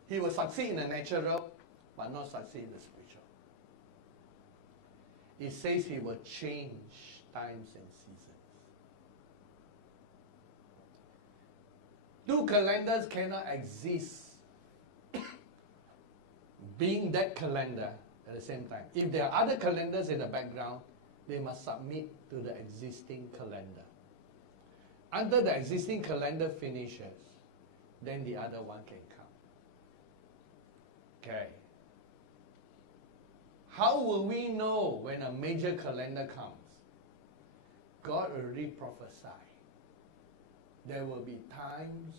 He will succeed in the natural, but not succeed in the spiritual. It says he will change times and seasons. Two calendars cannot exist being that calendar at the same time. If there are other calendars in the background, they must submit to the existing calendar. Until the existing calendar finishes, then the other one can come. Okay. How will we know when a major calendar comes? God already prophesied. There will be times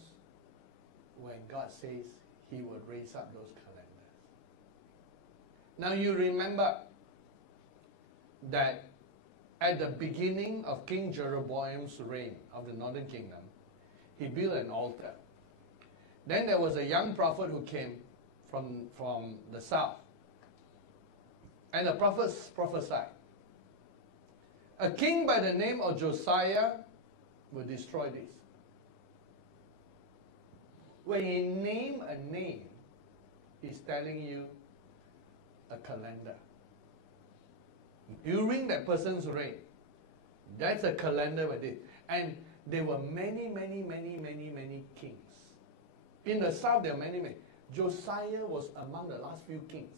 when God says he will raise up those calendars. Now you remember, that at the beginning of King Jeroboam's reign of the northern kingdom, he built an altar. Then there was a young prophet who came from the south. And the prophets prophesied. A king by the name of Josiah will destroy this. When he named a name, he's telling you a calendar. During that person's reign, that's a calendar with it. And there were many kings. In the south, there are many. Josiah was among the last few kings.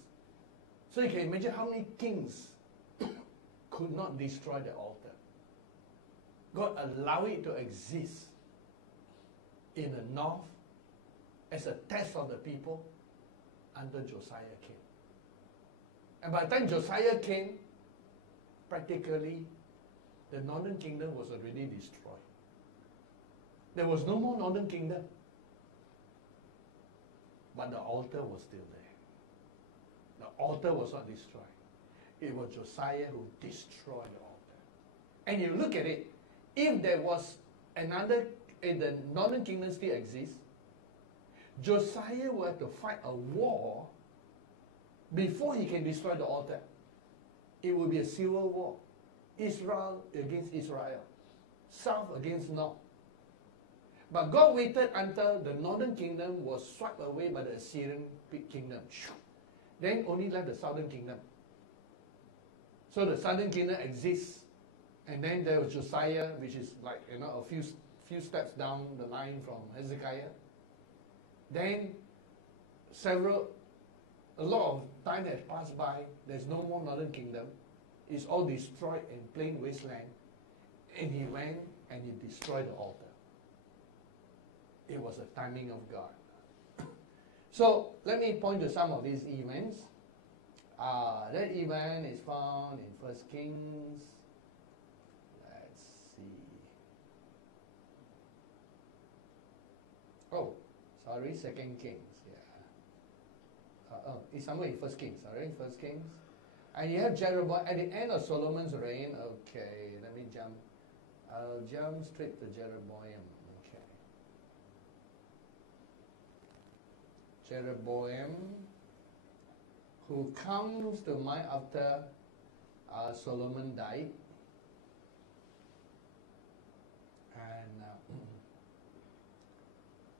So you can imagine how many kings could not destroy the altar. God allowed it to exist in the north as a test of the people until Josiah came. And by the time Josiah came, practically the northern kingdom was already destroyed. There was no more northern kingdom. But the altar was still there. The altar was not destroyed. It was Josiah who destroyed the altar. And you look at it, if there was another, if the northern kingdom still exists, Josiah will have to fight a war before he can destroy the altar. It will be a civil war. Israel against Israel. South against north. But God waited until the northern kingdom was swept away by the Assyrian kingdom. Then only left the southern kingdom. So the southern kingdom exists. And then there was Josiah, which is like, a few steps down the line from Hezekiah. Then a lot of time has passed by. There's no more northern kingdom. It's all destroyed in plain wasteland. And he went and he destroyed the altar. It was the timing of God. So let me point to some of these events. That event is found in 1 Kings. Let's see. Oh, sorry, 2 Kings. Yeah. It's somewhere in 1 Kings. Sorry, 1 Kings. And you have Jeroboam at the end of Solomon's reign. Okay, let me jump. I'll jump straight to Jeroboam. Jeroboam, who comes to mind after Solomon died. And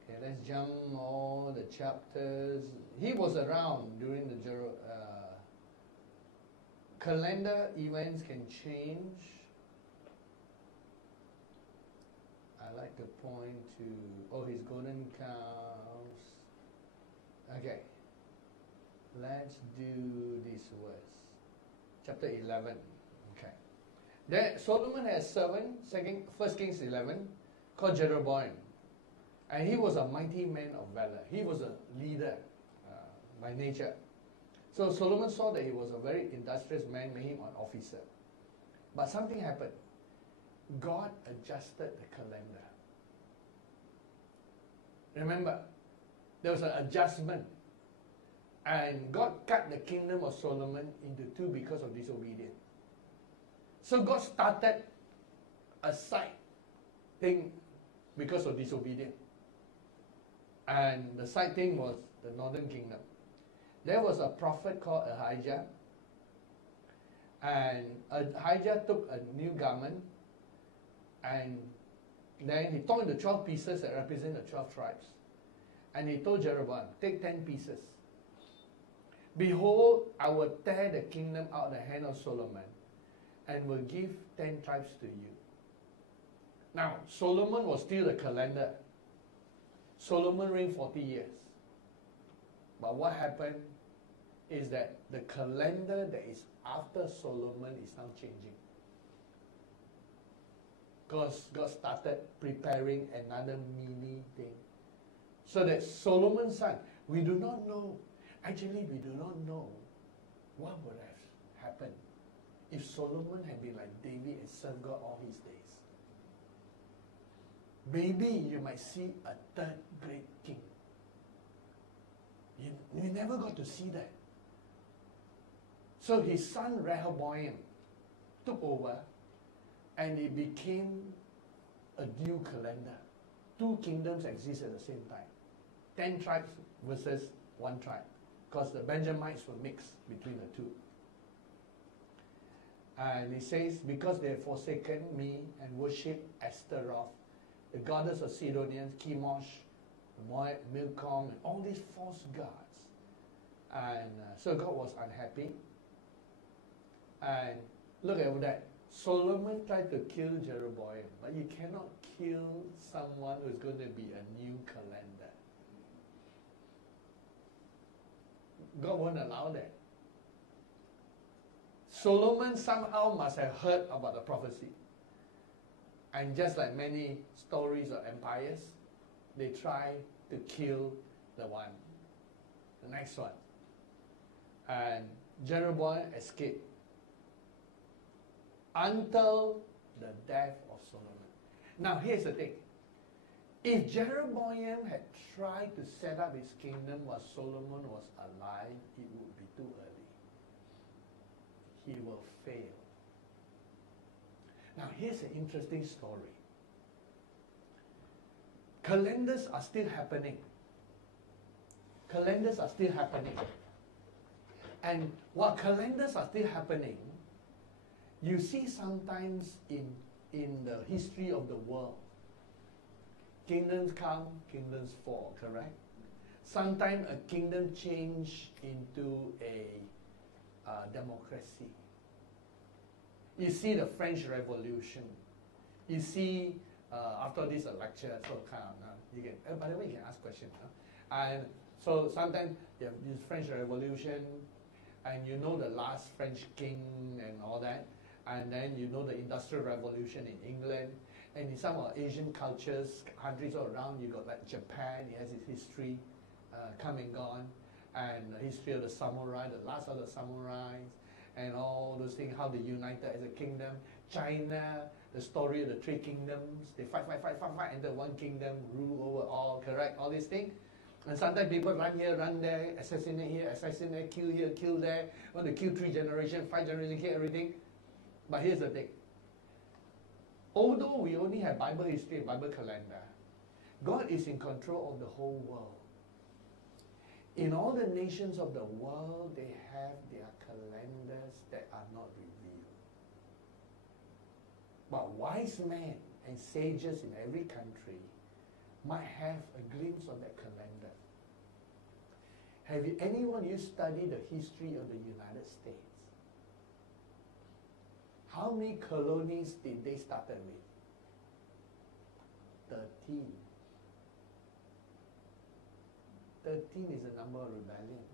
okay, let's jump all the chapters. He was around during the calendar events can change. I like to point to, his golden calves. Okay, let's do this verse. Chapter 11. Okay. Then Solomon has servant, 1 Kings 11, called Jeroboam. And he was a mighty man of valor. He was a leader by nature. So Solomon saw that he was a very industrious man, made him an officer. But something happened. God adjusted the calendar. Remember, there was an adjustment. And God cut the kingdom of Solomon into two because of disobedience. So God started a side thing because of disobedience. And the side thing was the northern kingdom. There was a prophet called Ahijah. And Ahijah took a new garment. And then he tore into 12 pieces that represent the 12 tribes. And he told Jeroboam, take 10 pieces. Behold, I will tear the kingdom out of the hand of Solomon and will give 10 tribes to you. Now, Solomon was still the calendar. Solomon reigned 40 years. But what happened is that the calendar that is after Solomon is now changing. Because God started preparing another mini thing. So that Solomon's son, we do not know, actually we do not know what would have happened if Solomon had been like David and served God all his days. Maybe you might see a third great king. You never got to see that. So his son Rehoboam took over and it became a dual calendar. Two kingdoms exist at the same time. 10 tribes versus one tribe, because the Benjamites were mixed between the two. And it says, because they have forsaken me and worshipped Ashtaroth, the goddess of Sidonians, Chemosh, Moab, Milcom, and all these false gods. And so God was unhappy. And look at that. Solomon tried to kill Jeroboam, but you cannot kill someone who's going to be a new calendar. God won't allow that. Solomon somehow must have heard about the prophecy. And just like many stories of empires, they try to kill the next one. And Jeroboam escaped until the death of Solomon. Now here's the thing. If Jeroboam had tried to set up his kingdom while Solomon was alive, it would be too early. He will fail. Now here's an interesting story. Calendars are still happening. Calendars are still happening. And while calendars are still happening, you see sometimes in the history of the world, kingdoms come, kingdoms fall, correct? Sometimes a kingdom change into a democracy. You see the French Revolution. You see, after this lecture, so kind of, you can, by the way, you can ask questions. And so sometimes you have this French Revolution, and you know the last French king and all that, and then you know the Industrial Revolution in England, and in some of Asian cultures, countries all around, you got like Japan, it has its history, come and gone, and the history of the samurai, the last of the samurais, and all those things, how they united as a kingdom. China, the story of the three kingdoms, they fight, enter one kingdom, rule over all, correct, all these things. And sometimes people run here, run there, assassinate, kill here, kill there, want to kill 3 generations, 5 generations, kill everything. But here's the thing. Although we only have Bible history, Bible calendar, God is in control of the whole world. In all the nations of the world, they have their calendars that are not revealed. But wise men and sages in every country might have a glimpse of that calendar. Have anyone you study the history of the United States? How many colonies did they start with? 13. 13 is the number of rebellion.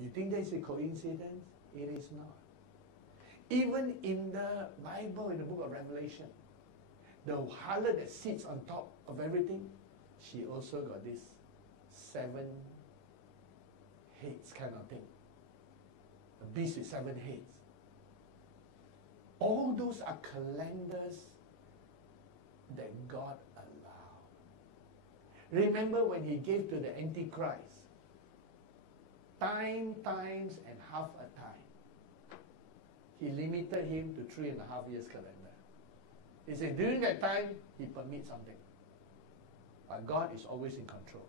You think that's a coincidence? It is not. Even in the Bible, in the book of Revelation, the harlot that sits on top of everything, she also got this 7 heads kind of thing. A beast with 7 heads. All those are calendars that God allowed. Remember when he gave to the Antichrist times, and half a time. He limited him to 3.5 years calendar. He said during that time, he permits something. But God is always in control.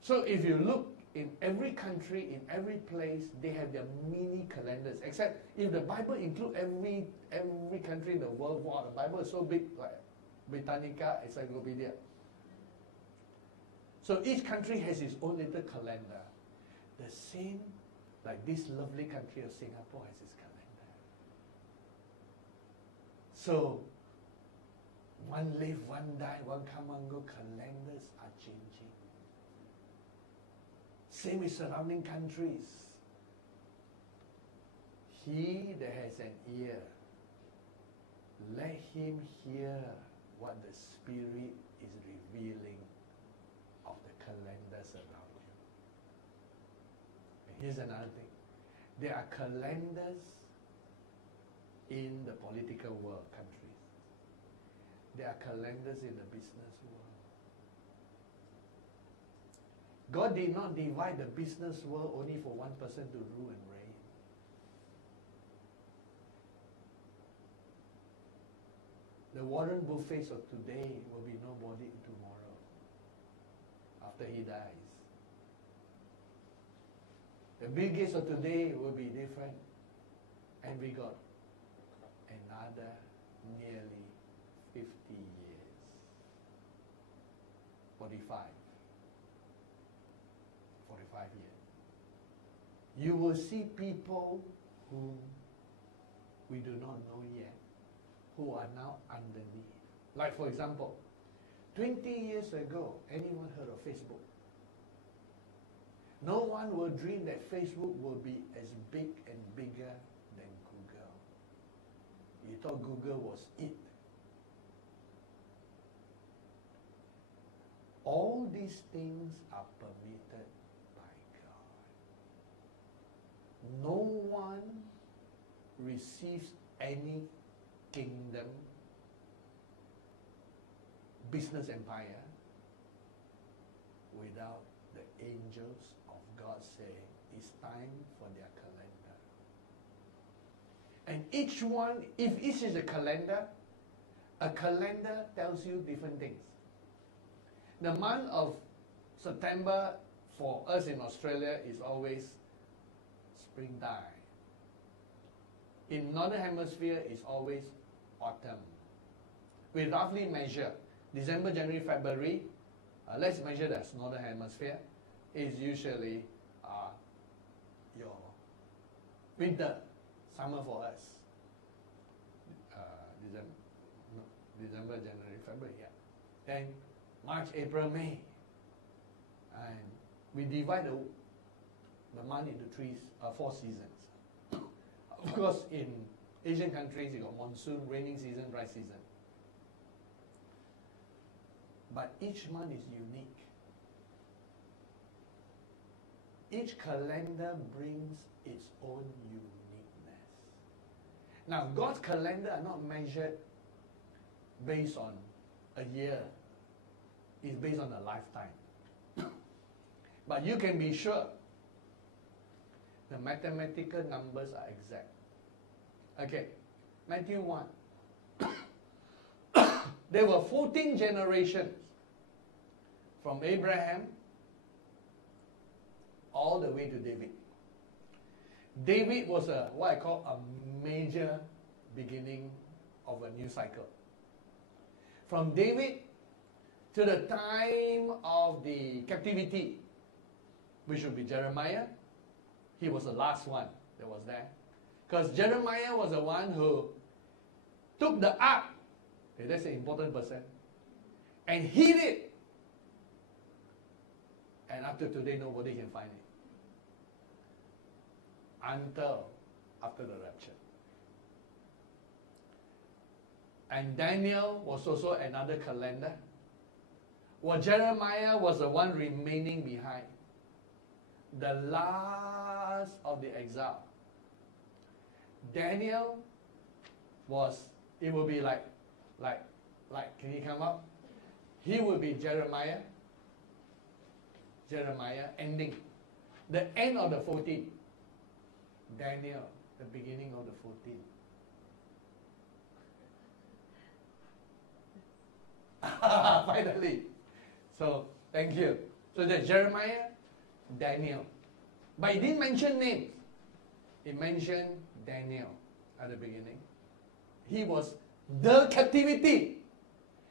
So if you look in every country, in every place, they have their mini calendars. Except if the Bible includes every country in the world, wow, the Bible is so big, like Britannica Encyclopedia. So each country has its own little calendar. The same, like this lovely country of Singapore has its calendar. So, one live, one die, one come and go, calendars are changing. Same with surrounding countries. He that has an ear, let him hear what the Spirit is revealing of the calendars around you. And here's another thing. There are calendars in the political world, countries. There are calendars in the business world. God did not divide the business world only for one person to rule and reign. The Warren Buffets of today will be nobody tomorrow after he dies. The Bill Gates of today will be different. And we got another nearly 50 years. 45 years. You will see people whom we do not know yet, who are now underneath. Like for example, 20 years ago, anyone heard of Facebook? No one will dream that Facebook will be as big and bigger than Google. You thought Google was it. All these things are permitted by God. No one receives any kingdom, business empire, without the angels of God saying, it's time for their calendar. And each one, if each is a calendar tells you different things. The month of September for us in Australia is always springtime. In Northern Hemisphere, it's always autumn. We roughly measure December, January, February. Let's measure that as Northern Hemisphere. Is usually your winter, summer for us. December, January, February, yeah. Then March, April, May. And we divide the month into four seasons. Of course, in Asian countries, you got monsoon, raining season, dry season. But each month is unique. Each calendar brings its own uniqueness. Now, God's calendar are not measured based on a year. It's based on a lifetime. But you can be sure the mathematical numbers are exact. Okay, Matthew 1. There were 14 generations from Abraham all the way to David. David was what I call a major beginning of a new cycle. From David to the time of the captivity, which would be Jeremiah, he was the last one that was there. Because Jeremiah was the one who took the ark, okay, that's an important person, and hid it. And up to today, nobody can find it. Until after the rapture. And Daniel was also another calendar. Well, Jeremiah was the one remaining behind. The last of the exile. Daniel was, it will be like, can he come up? He will be Jeremiah ending. The end of the 14. Daniel, the beginning of the 14. Finally. So, thank you. So there's Jeremiah, Daniel. But it didn't mention names. It mentioned Daniel at the beginning. He was the captivity.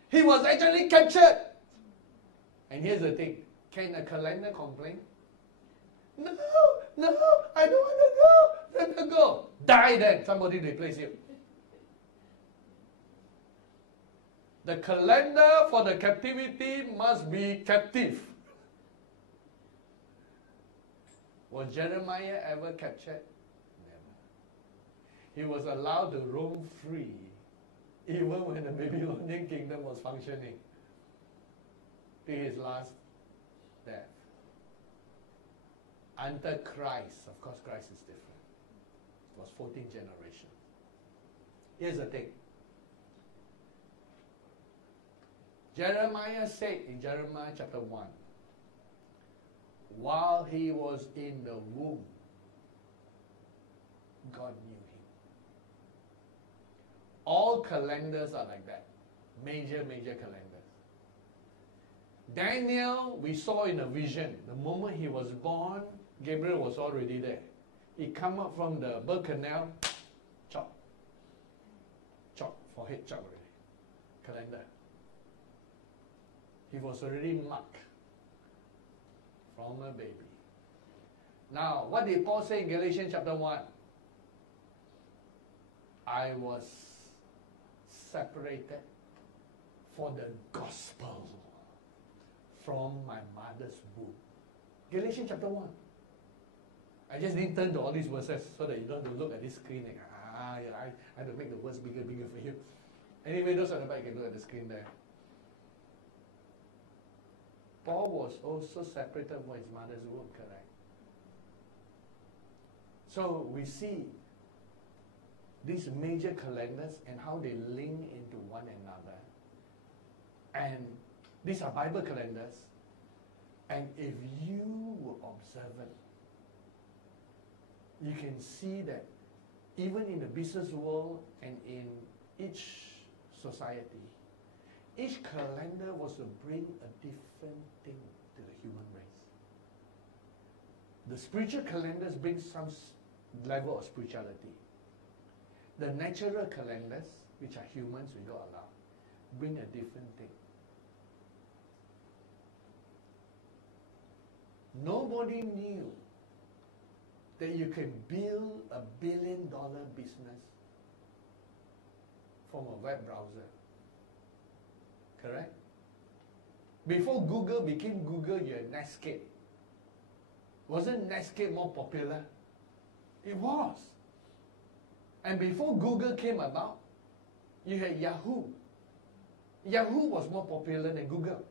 He was actually captured. And here's the thing. Can a calendar complain? No, I don't want to go. Let me go. Die then. Somebody replace you. The calendar for the captivity must be captive. Was Jeremiah ever captured? Never. He was allowed to roam free even when the Babylonian kingdom was functioning till his last death. Until Christ, of course Christ is different. It was 14 generations. Here's the thing. Jeremiah said in Jeremiah chapter 1, while he was in the womb, God knew him. All calendars are like that. Major calendars. Daniel, we saw in a vision, the moment he was born, Gabriel was already there. He come up from the birth canal, chop, forehead chop already. Calendar. He was already marked from a baby. Now, what did Paul say in Galatians chapter 1? I was separated for the gospel from my mother's womb. Galatians chapter 1. I just didn't turn to all these verses so that you don't have to look at this screen and I have to make the words bigger for you. Anyway, those on the back, you can look at the screen there. Paul was also separated from his mother's womb, correct? So we see these major calendars and how they link into one another. And these are Bible calendars. And if you were observant, you can see that even in the business world and in each society, each calendar was to bring a different thing to the human race. The spiritual calendars bring some level of spirituality. The natural calendars, which are humans, we don't allow, bring a different thing. Nobody knew that you can build $1 billion business from a web browser. Correct? Before Google became Google, you had Netscape. Wasn't Netscape more popular? It was. And before Google came about, you had Yahoo. Yahoo was more popular than Google.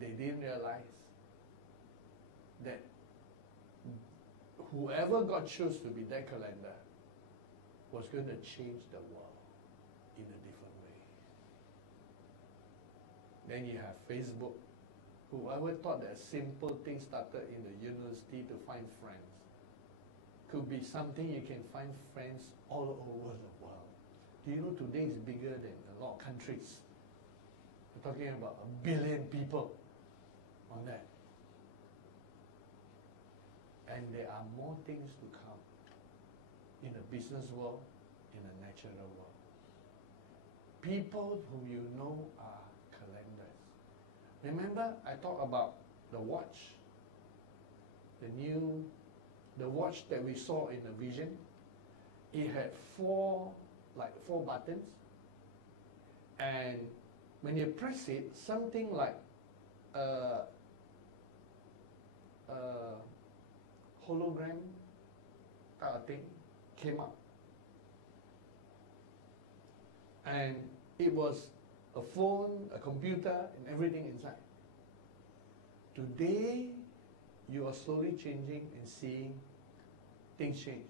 They didn't realize that whoever God chose to be their calendar was going to change the world in a different way. Then you have Facebook. Whoever thought that simple thing started in the university to find friends could be something you can find friends all over the world. Do you know today is bigger than a lot of countries? We're talking about 1 billion people on that. And there are more things to come in the business world, in the natural world. People whom you know are calendars. Remember, I talked about the watch, the watch that we saw in the vision. It had four buttons, and when you press it, something like a hologram type of thing came up, and it was a phone, a computer, and everything inside. Today, you are slowly changing and seeing things change.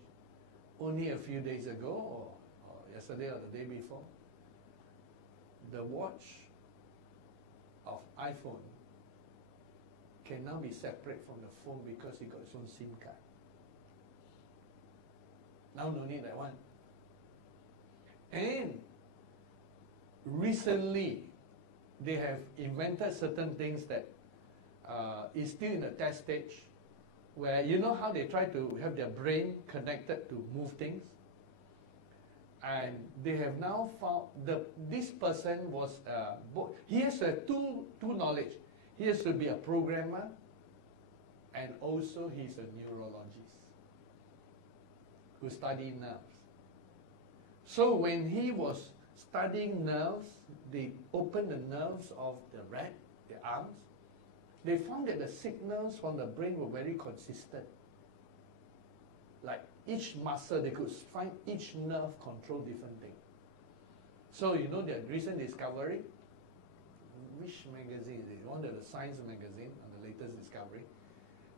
Only a few days ago, or yesterday or the day before, the watch of iPhone can now be separate from the phone because it got its own SIM card. Now no need that one. And recently, they have invented certain things that is still in the test stage, where you know how they try to have their brain connected to move things, and they have now found this person was he has to have two knowledge. He has to be a programmer, and also he's a neurologist who studied nerves. So when he was studying nerves, they opened the nerves of the rat, the arms. They found that the signals from the brain were very consistent. Like each muscle, they could find each nerve control different thing. So you know their recent discovery, which magazine is it? One of the science magazine on the latest discovery.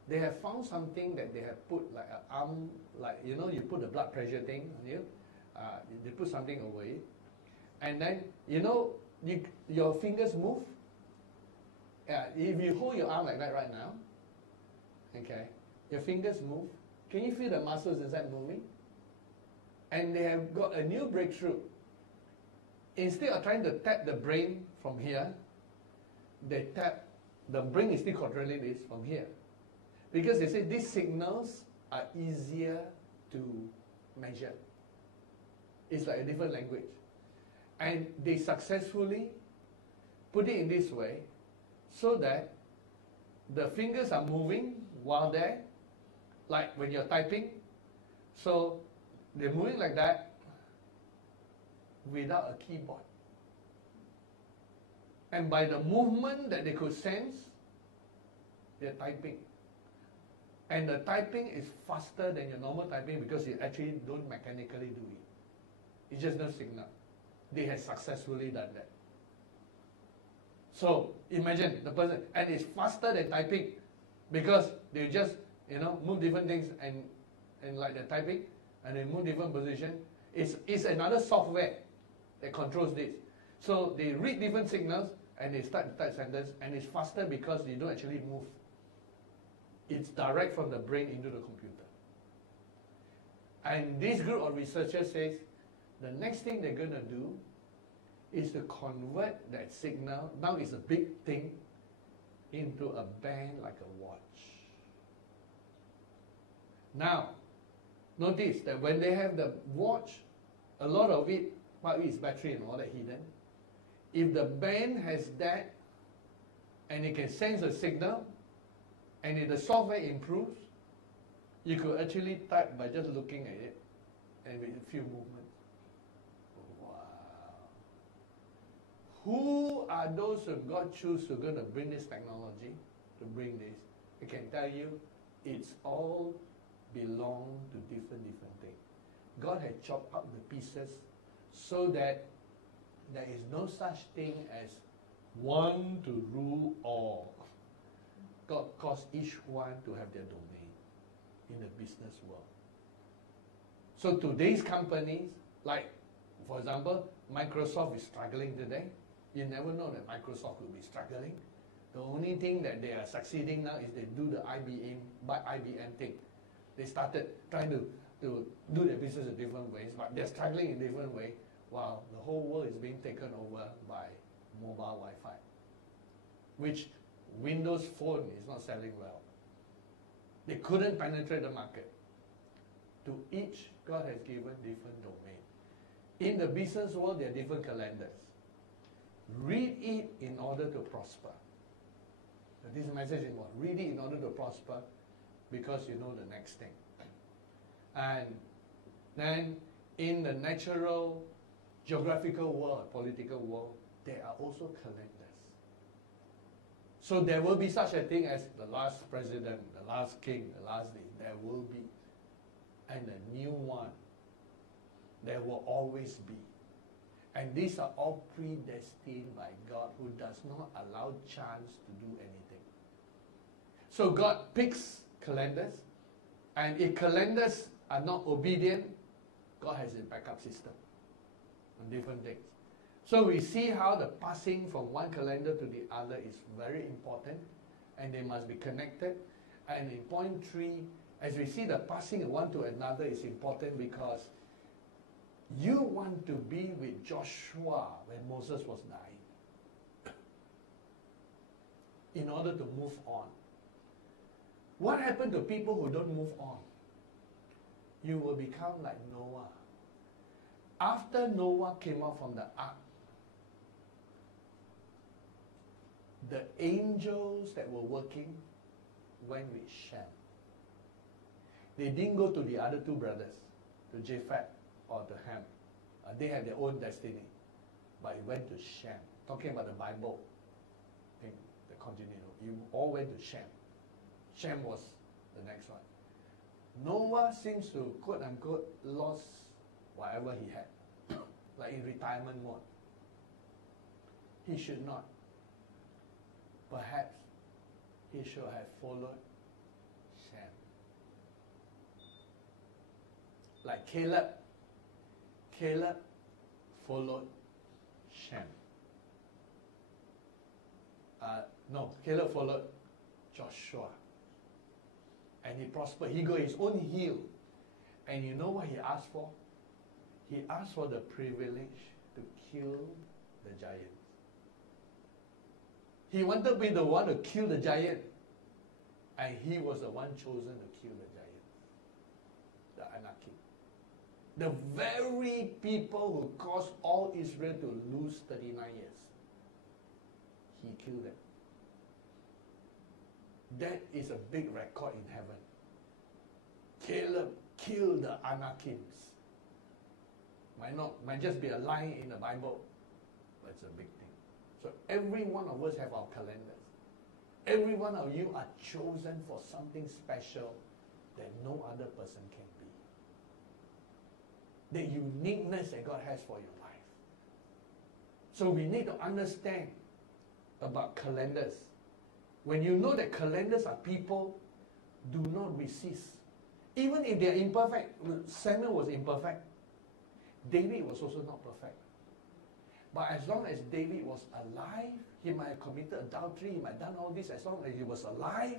They have found something that they have put like an arm, like you know you put the blood pressure thing on you. They put something over it, and then you know your fingers move. If you hold your arm like that right now, okay, your fingers move. Can you feel the muscles inside moving? And they have got a new breakthrough. Instead of trying to tap the brain from here, they tap, the brain is still controlling this from here. Because they say these signals are easier to measure. It's like a different language. And they successfully put it in this way so that the fingers are moving while they're, like when you're typing. So they're moving like that without a keyboard. And by the movement that they could sense, they're typing. And the typing is faster than your normal typing because you actually don't mechanically do it. It's just no signal. They have successfully done that. So imagine the person, and it's faster than typing because they just, move different things and like they're typing, and they move different position. It's another software that controls this. So they read different signals and they start to type sentence, and it's faster because you don't actually move. It's direct from the brain into the computer. And this group of researchers says the next thing they're going to do is to convert that signal, now it's a big thing, into a band like a watch. Now, notice that when they have the watch, a lot of it, part of it is battery and all that hidden. If the band has that, and it can sense a signal, and if the software improves, you could actually type by just looking at it, and with a few movements. Who are those who God choose who are going to bring this technology, to bring this? I can tell you, it's all belong to different things. God had chopped up the pieces so that there is no such thing as one to rule all. God caused each one to have their domain in the business world. So today's companies, like, for example, Microsoft is struggling today. You never know that Microsoft will be struggling. The only thing that they are succeeding now is they do the IBM thing. They started trying to do their business in different ways, but they're struggling in different ways, while the whole world is being taken over by mobile Wi-Fi, which Windows Phone is not selling well. They couldn't penetrate the market. To each, God has given different domain. In the business world, there are different calendars. Read it in order to prosper. This message is what? Read it in order to prosper, because you know the next thing. And then in the natural, geographical world, political world, there are also calendars. So there will be such a thing as the last president, the last king, the last day. There will be. And a new one. There will always be. And these are all predestined by God, who does not allow chance to do anything. So God picks calendars, and if calendars are not obedient, God has a backup system on different things. So we see how the passing from one calendar to the other is very important, and they must be connected. And in point 3, as we see the passing of one to another is important because you want to be with Joshua when Moses was dying in order to move on. What happened to people who don't move on? You will become like Noah. After Noah came out from the ark, the angels that were working went with Shem. They didn't go to the other 2 brothers, to Japheth or to Ham. They had their own destiny. But it went to Shem. Talking about the Bible, I think the continuum. You all went to Shem. Shem was the next one. Noah seems to, quote unquote, lost whatever he had, like in retirement mode. He should not. Perhaps he should have followed Shem. Like Caleb. Caleb followed Shem. No, Caleb followed Joshua. And he prospered. He got his own hill. And you know what he asked for? He asked for the privilege to kill the giant. He wanted to be the one to kill the giant. And he was the one chosen to kill the giant. The Anakim. The very people who caused all Israel to lose 39 years. He killed them. That is a big record in heaven. Caleb killed the Anakims. Might just be a line in the Bible, but it's a big thing. So every one of us have our calendars. Every one of you are chosen for something special that no other person can be. The uniqueness that God has for your life. So we need to understand about calendars. When you know that calendars are people, do not resist. Even if they are imperfect. Samuel was imperfect. David was also not perfect. But as long as David was alive, he might have committed adultery, he might have done all this, as long as he was alive,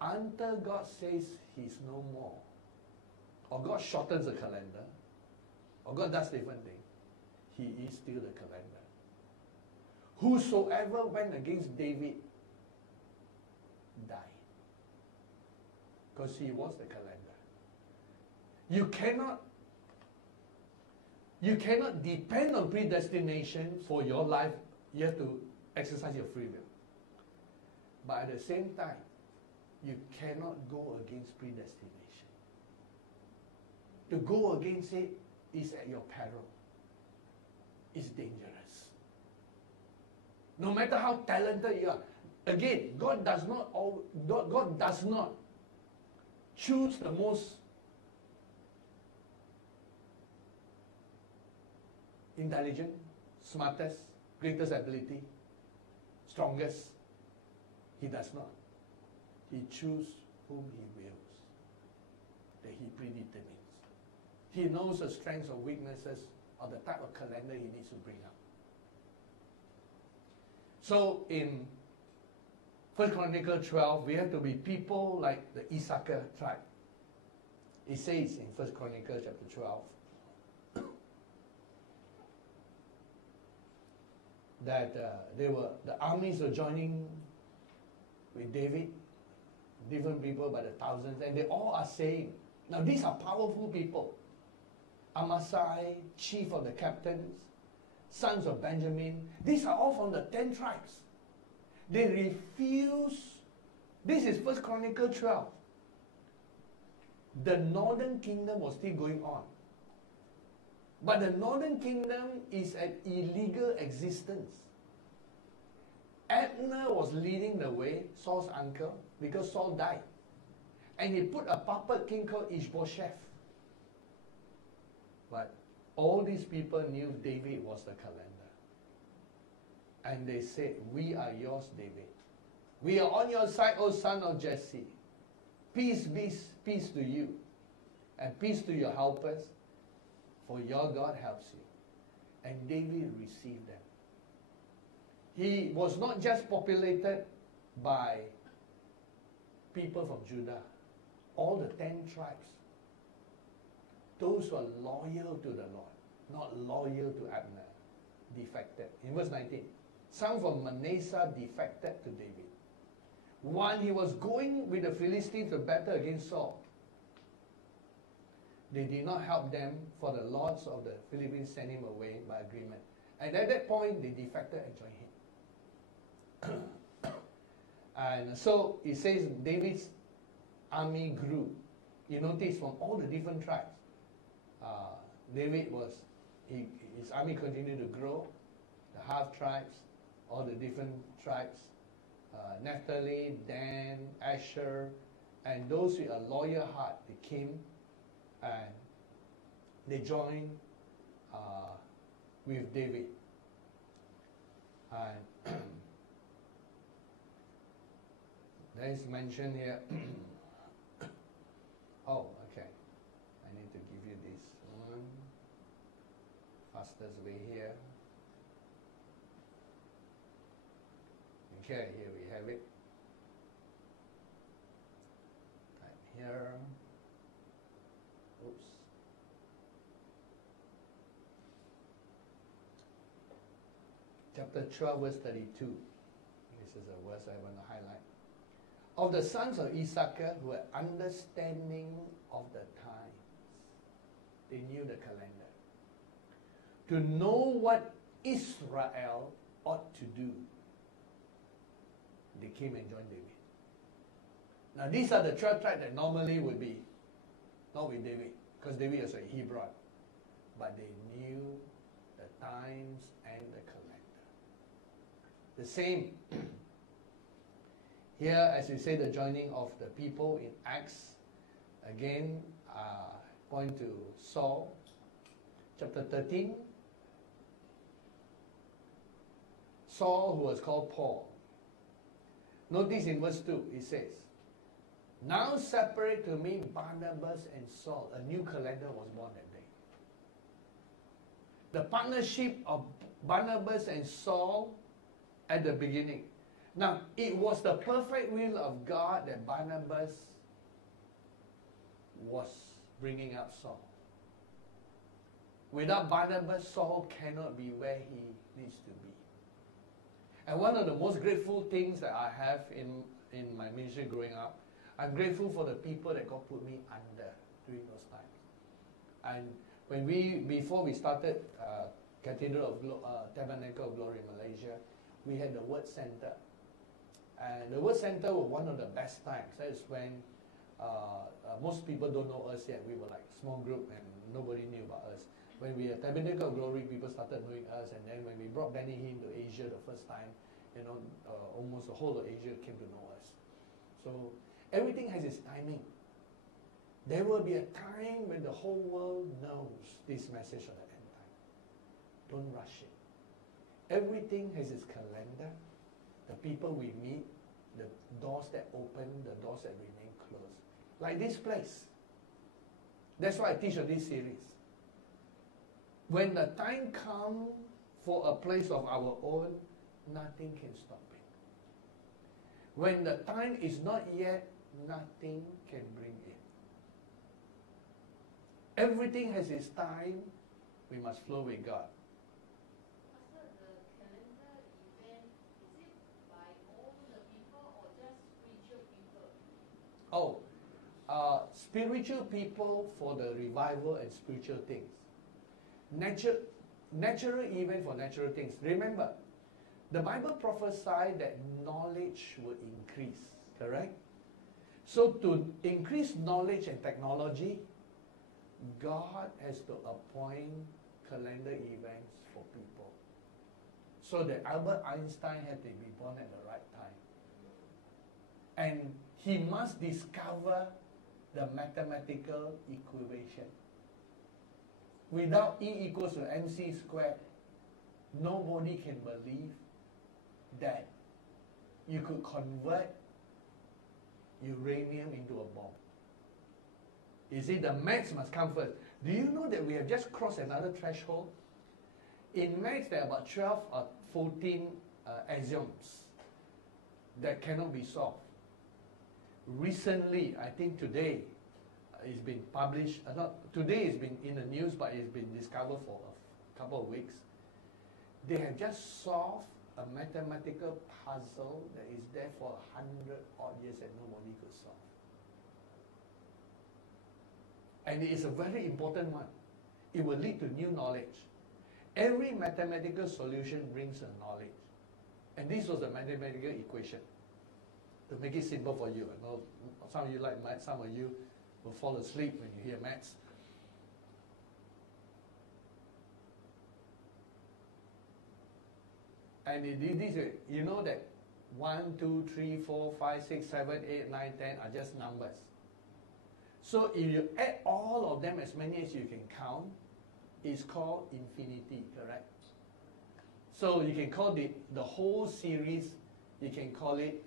until God says he's no more, or God shortens the calendar, or God does different things, he is still the calendar. Whosoever went against David died. Because he was the calendar. You cannot depend on predestination for your life. You have to exercise your free will. But at the same time, you cannot go against predestination. To go against it is at your peril. It's dangerous. No matter how talented you are. Again, God does not choose the most intelligent, smartest, greatest ability, strongest. He does not. He chooses whom he wills, that he predetermines. He knows the strengths or weaknesses of the type of calendar he needs to bring up. So in 1 Chronicles 12, we have to be people like the Issachar tribe. It says in 1 Chronicles chapter 12, that the armies were joining with David, different people by the thousands, and they all are saying, now these are powerful people. Amasai, chief of the captains, sons of Benjamin, these are all from the 10 tribes. They refuse. This is 1 Chronicles 12. The northern kingdom was still going on. But the northern kingdom is an illegal existence. Abner was leading the way, Saul's uncle, because Saul died. And he put a puppet king called Ishbosheth. But all these people knew David was the calendar. And they said, we are yours, David. We are on your side, O son of Jesse. Peace be, peace to you. And peace to your helpers. For your God helps you. And David received them. He was not just populated by people from Judah. All the 10 tribes. Those who are loyal to the Lord. Not loyal to Abner. Defected. In verse 19. Some from Manasseh defected to David. While he was going with the Philistines to battle against Saul, they did not help them, for the lords of the Philistines sent him away by agreement. And at that point, they defected and joined him. And so it says David's army grew. You notice from all the different tribes, his army continued to grow. The half tribes, all the different tribes, Naphtali, Dan, Asher, and those with a loyal heart, they came and they joined with David. And there is mentioned here. Oh, okay. I need to give you this one. Fastest way here. Okay, here we have it. Type here. Oops. chapter 12, verse 32. This is a verse I want to highlight. Of the sons of Issachar who had understanding of the times. They knew the calendar. To know what Israel ought to do. They came and joined David. Now these are the 12 tribes that normally would be not with David, because David is a Hebron. But they knew the times and the calendar. The same here, as we say, the joining of the people in Acts, again, point to Saul, chapter 13. Saul, who was called Paul. Notice in verse 2, it says, now separate to me Barnabas and Saul. A new calendar was born that day. The partnership of Barnabas and Saul at the beginning. Now, it was the perfect will of God that Barnabas was bringing up Saul. Without Barnabas, Saul cannot be where he needs to be. And one of the most grateful things that I have in my ministry growing up, I'm grateful for the people that God put me under during those times. And when before we started Cathedral of Tabernacle of Glory in Malaysia, we had the Word Center. And the Word Center was one of the best times. That is when most people don't know us yet. We were like a small group and nobody knew about us. When we had Tabernacle of Glory, people started knowing us. And then when we brought Benny Hinn to Asia the first time, almost the whole of Asia came to know us. So everything has its timing. There will be a time when the whole world knows this message of the end time. Don't rush it. Everything has its calendar. The people we meet, the doors that open, the doors that remain closed. Like this place. That's why I teach on this series. When the time comes for a place of our own, nothing can stop it. When the time is not yet, nothing can bring it. Everything has its time. We must flow with God. Pastor, the calendar event, is it by all the people or just spiritual people? Spiritual people for the revival and spiritual things. Natural event for natural things. Remember, the Bible prophesied that knowledge will increase, correct? So to increase knowledge and technology, God has to appoint calendar events for people. So that Albert Einstein had to be born at the right time. And he must discover the mathematical equation. Without E equals to mc squared, nobody can believe that you could convert uranium into a bomb. You see, the maths must come first. Do you know that we have just crossed another threshold? In maths, there are about 12 or 14 axioms that cannot be solved. Recently, I think today, it's been published, today it's been in the news, but it's been discovered for a couple of weeks. They have just solved a mathematical puzzle that is there for 100 odd years and nobody could solve. And it is a very important one. It will lead to new knowledge. Every mathematical solution brings a knowledge. And this was the mathematical equation. To make it simple for you. I know some of you like maths, some of you will fall asleep when you hear maths. And it did this way. You know that 1, 2, 3, 4, 5, 6, 7, 8, 9, 10 are just numbers. So if you add all of them, as many as you can count, it's called infinity, correct? So you can call the whole series, you can call it,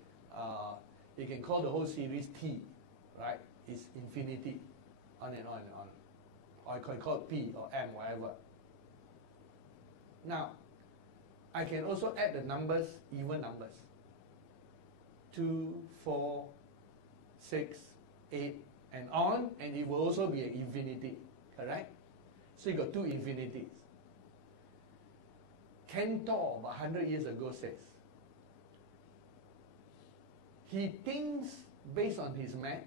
you can call the whole series T, right? It's infinity, on and on and on. Or I can call it P or M, whatever. Now, I can also add the numbers, even numbers. 2, 4, 6, 8, and on, and it will also be an infinity, correct? So you got 2 infinities. Cantor, 100 years ago, says he thinks, based on his maths,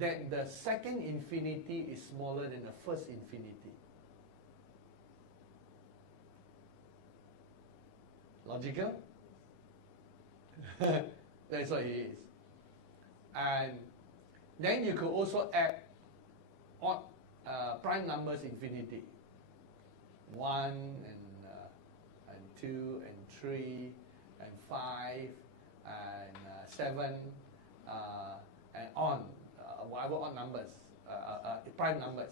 that the second infinity is smaller than the first infinity. Logical? That's what it is. And then you could also add odd prime numbers infinity. 1 and 2 and 3 and 5 and 7 and on, whatever odd numbers, prime numbers.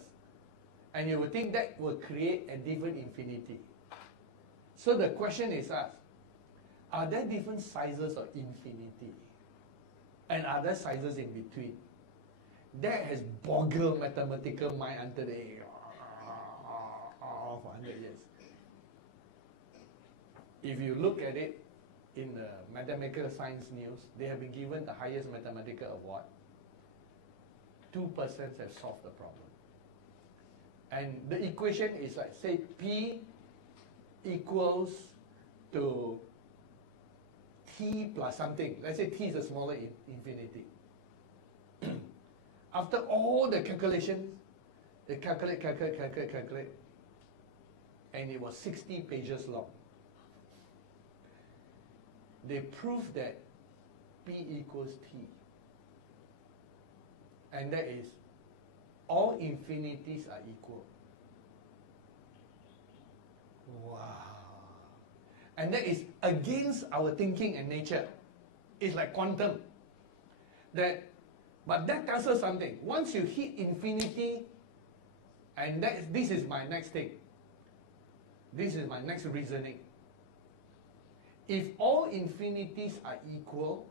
And you would think that will create a different infinity. So the question is asked, are there different sizes of infinity? And are there sizes in between? That has boggled mathematical mind until they for 100 years. If you look at it in the mathematical science news, they have been given the highest mathematical award. 2 persons have solved the problem. And the equation is like, say, P equals to T plus something. Let's say T is a smaller infinity. After all the calculations, they calculate, and it was 60 pages long. They proved that P equals T. And that is, all infinities are equal. Wow. And that is against our thinking and nature. It's like quantum. But that tells us something. Once you hit infinity, and this is my next thing. This is my next reasoning. If all infinities are equal,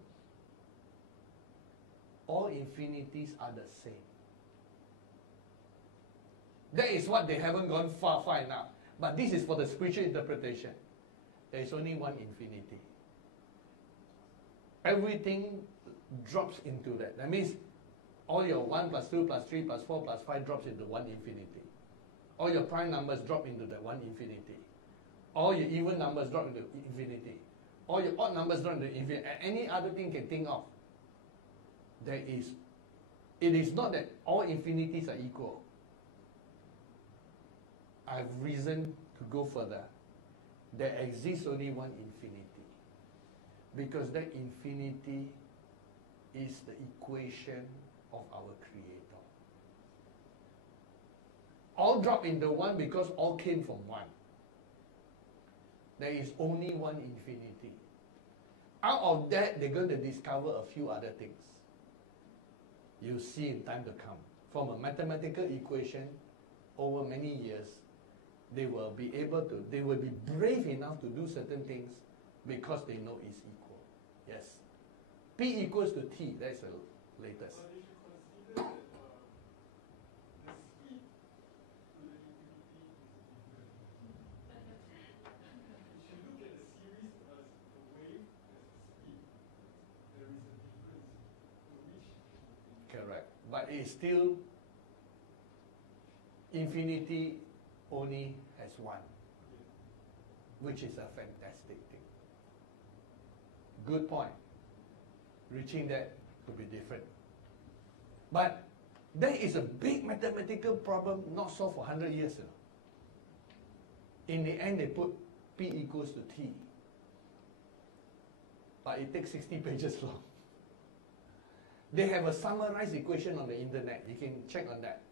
all infinities are the same. That is what they haven't gone far enough. But this is for the spiritual interpretation. There is only one infinity. Everything drops into that. That means all your 1 plus 2 plus 3 plus 4 plus 5 drops into one infinity. All your prime numbers drop into that one infinity. All your even numbers drop into infinity. All your odd numbers drop into infinity. And any other thing you can think of. It is not that all infinities are equal. I have reason to go further. There exists only one infinity. Because that infinity is the equation of our Creator. All drop into one because all came from one. There is only one infinity. Out of that, they're going to discover a few other things. You'll see in time to come. From a mathematical equation, over many years, they will be brave enough to do certain things because they know it's equal. Yes. P equals to T, that's the latest. But if you consider that the speed to the infinity is different. If you look at the series as a wave as a speed, there is a difference to which. Correct. But it's still infinity only has one, which is a fantastic thing. Good point. Reaching that could be different. But that is a big mathematical problem not solved for 100 years. In the end, they put P equals to T. But it takes 60 pages long. They have a summarized equation on the internet. You can check on that.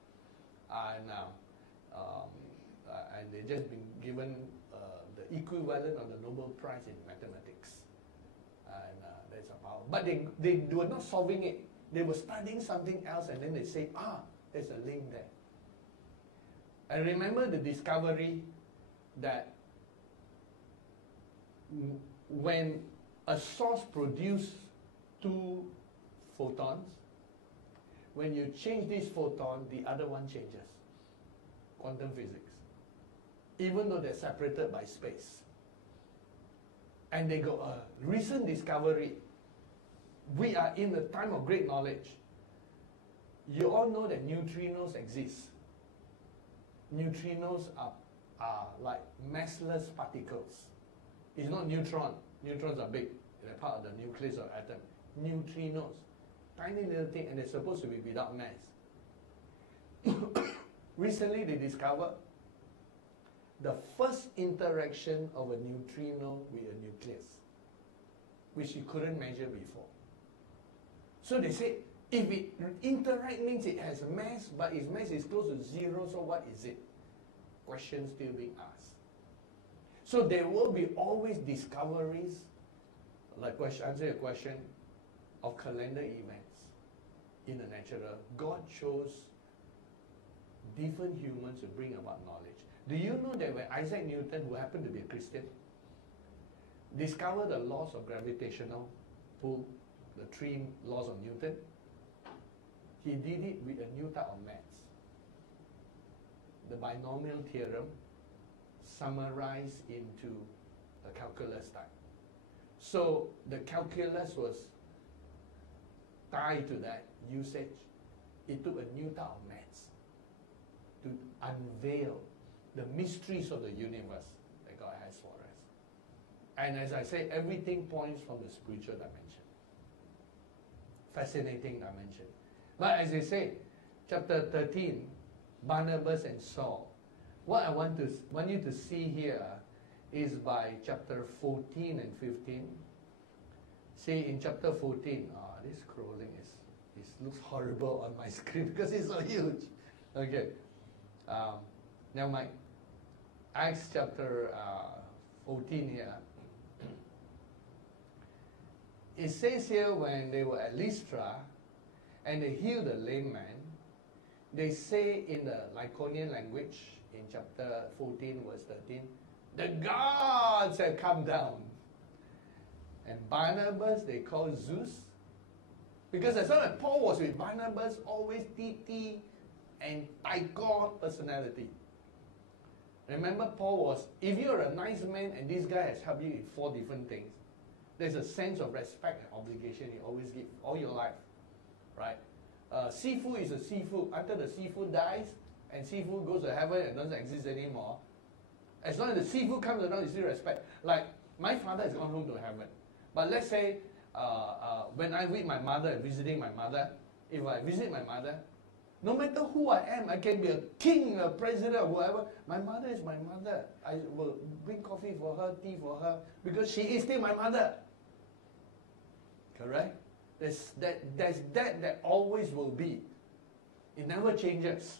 And they've just been given the equivalent of the Nobel Prize in mathematics. And that's about. But they were not solving it. They were studying something else, and then they say, there's a link there. And remember the discovery that when a source produces 2 photons, when you change this photon, the other one changes. Quantum physics. Even though they're separated by space. And they go, recent discovery. We are in the time of great knowledge. You all know that neutrinos exist. Neutrinos are are like massless particles. It's not neutron. Neutrons are big. They're part of the nucleus of atom. Neutrinos, tiny little thing, and they're supposed to be without mass. Recently, they discovered the first interaction of a neutrino with a nucleus, which you couldn't measure before. So they say, if it interact means it has mass, but its mass is close to zero, so what is it? Question still being asked. So there will be always discoveries, like answer your question, of calendar events in the natural. God chose different humans to bring about knowledge. Do you know that when Isaac Newton, who happened to be a Christian, discovered the laws of gravitational pull, the three laws of Newton, he did it with a new type of maths. The binomial theorem summarized into the calculus type. So the calculus was tied to that usage. It took a new type of maths to unveil the mysteries of the universe that God has for us. And as I say, everything points from the spiritual dimension. Fascinating dimension. But as I say, chapter 13, Barnabas and Saul. What I want you to see here is by chapter 14 and 15. See, in chapter 14, this scrolling looks horrible on my screen because it's so huge. Okay. Now my Acts chapter 14 here. It says here when they were at Lystra and they healed the lame man, they say in the Lycaonian language in chapter 14 verse 13, the gods have come down. And Barnabas they call Zeus, because as long as Paul was with Barnabas, always TT and Tycho personality. Remember, Paul was, if you're a nice man and this guy has helped you in 4 different things, there's a sense of respect and obligation you always give all your life, right? Seafood is a seafood. Until the seafood dies and seafood goes to heaven and doesn't exist anymore, as long as the seafood comes around, you still respect. Like, my father has gone home to heaven. But let's say, when I'm with my mother and visiting my mother, if I visit my mother, no matter who I am, I can be a king, a president, or whoever. My mother is my mother. I will bring coffee for her, tea for her, because she is still my mother. Correct? There's that always will be. It never changes.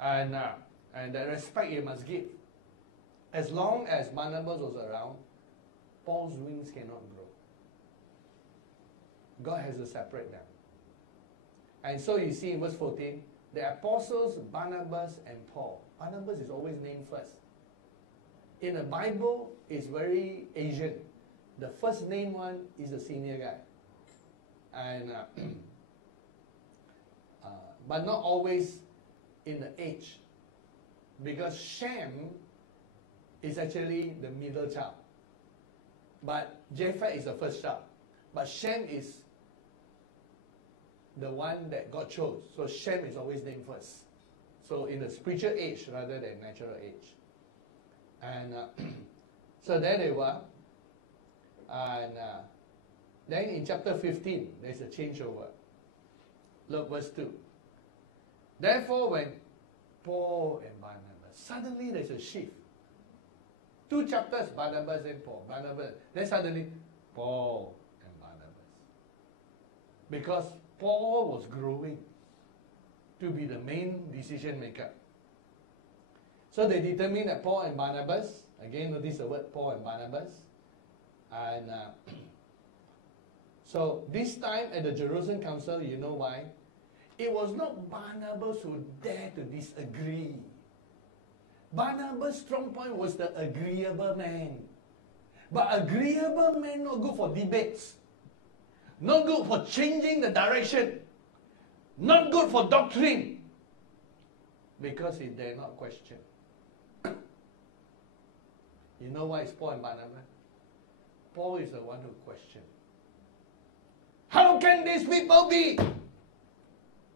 And the respect you must give. As long as Barnabas was around, Paul's wings cannot grow. God has to separate them. And so you see in verse 14, the apostles Barnabas and Paul. Barnabas is always named first. In the Bible, it's very Asian. The first named one is the senior guy. And but not always in the age. Because Shem is actually the middle child. But Japheth is the first child. But Shem is the one that God chose. So Shem is always named first. So in the spiritual age rather than natural age. And so there they were. And then in chapter 15, there's a changeover. Look, verse 2. Therefore, when Paul and Barnabas, suddenly there's a shift. 2 chapters, Barnabas and Paul. Barnabas. Then suddenly, Paul and Barnabas. Because Paul was growing to be the main decision maker. So they determined that Paul and Barnabas, again notice the word Paul and Barnabas, and so this time at the Jerusalem Council, you know why? It was not Barnabas who dared to disagree. Barnabas' strong point was the agreeable man. But agreeable men not good for debates. Not good for changing the direction. Not good for doctrine. Because he dare not question. You know why it's Paul and Barnabas? Paul is the one who questioned. How can these people be?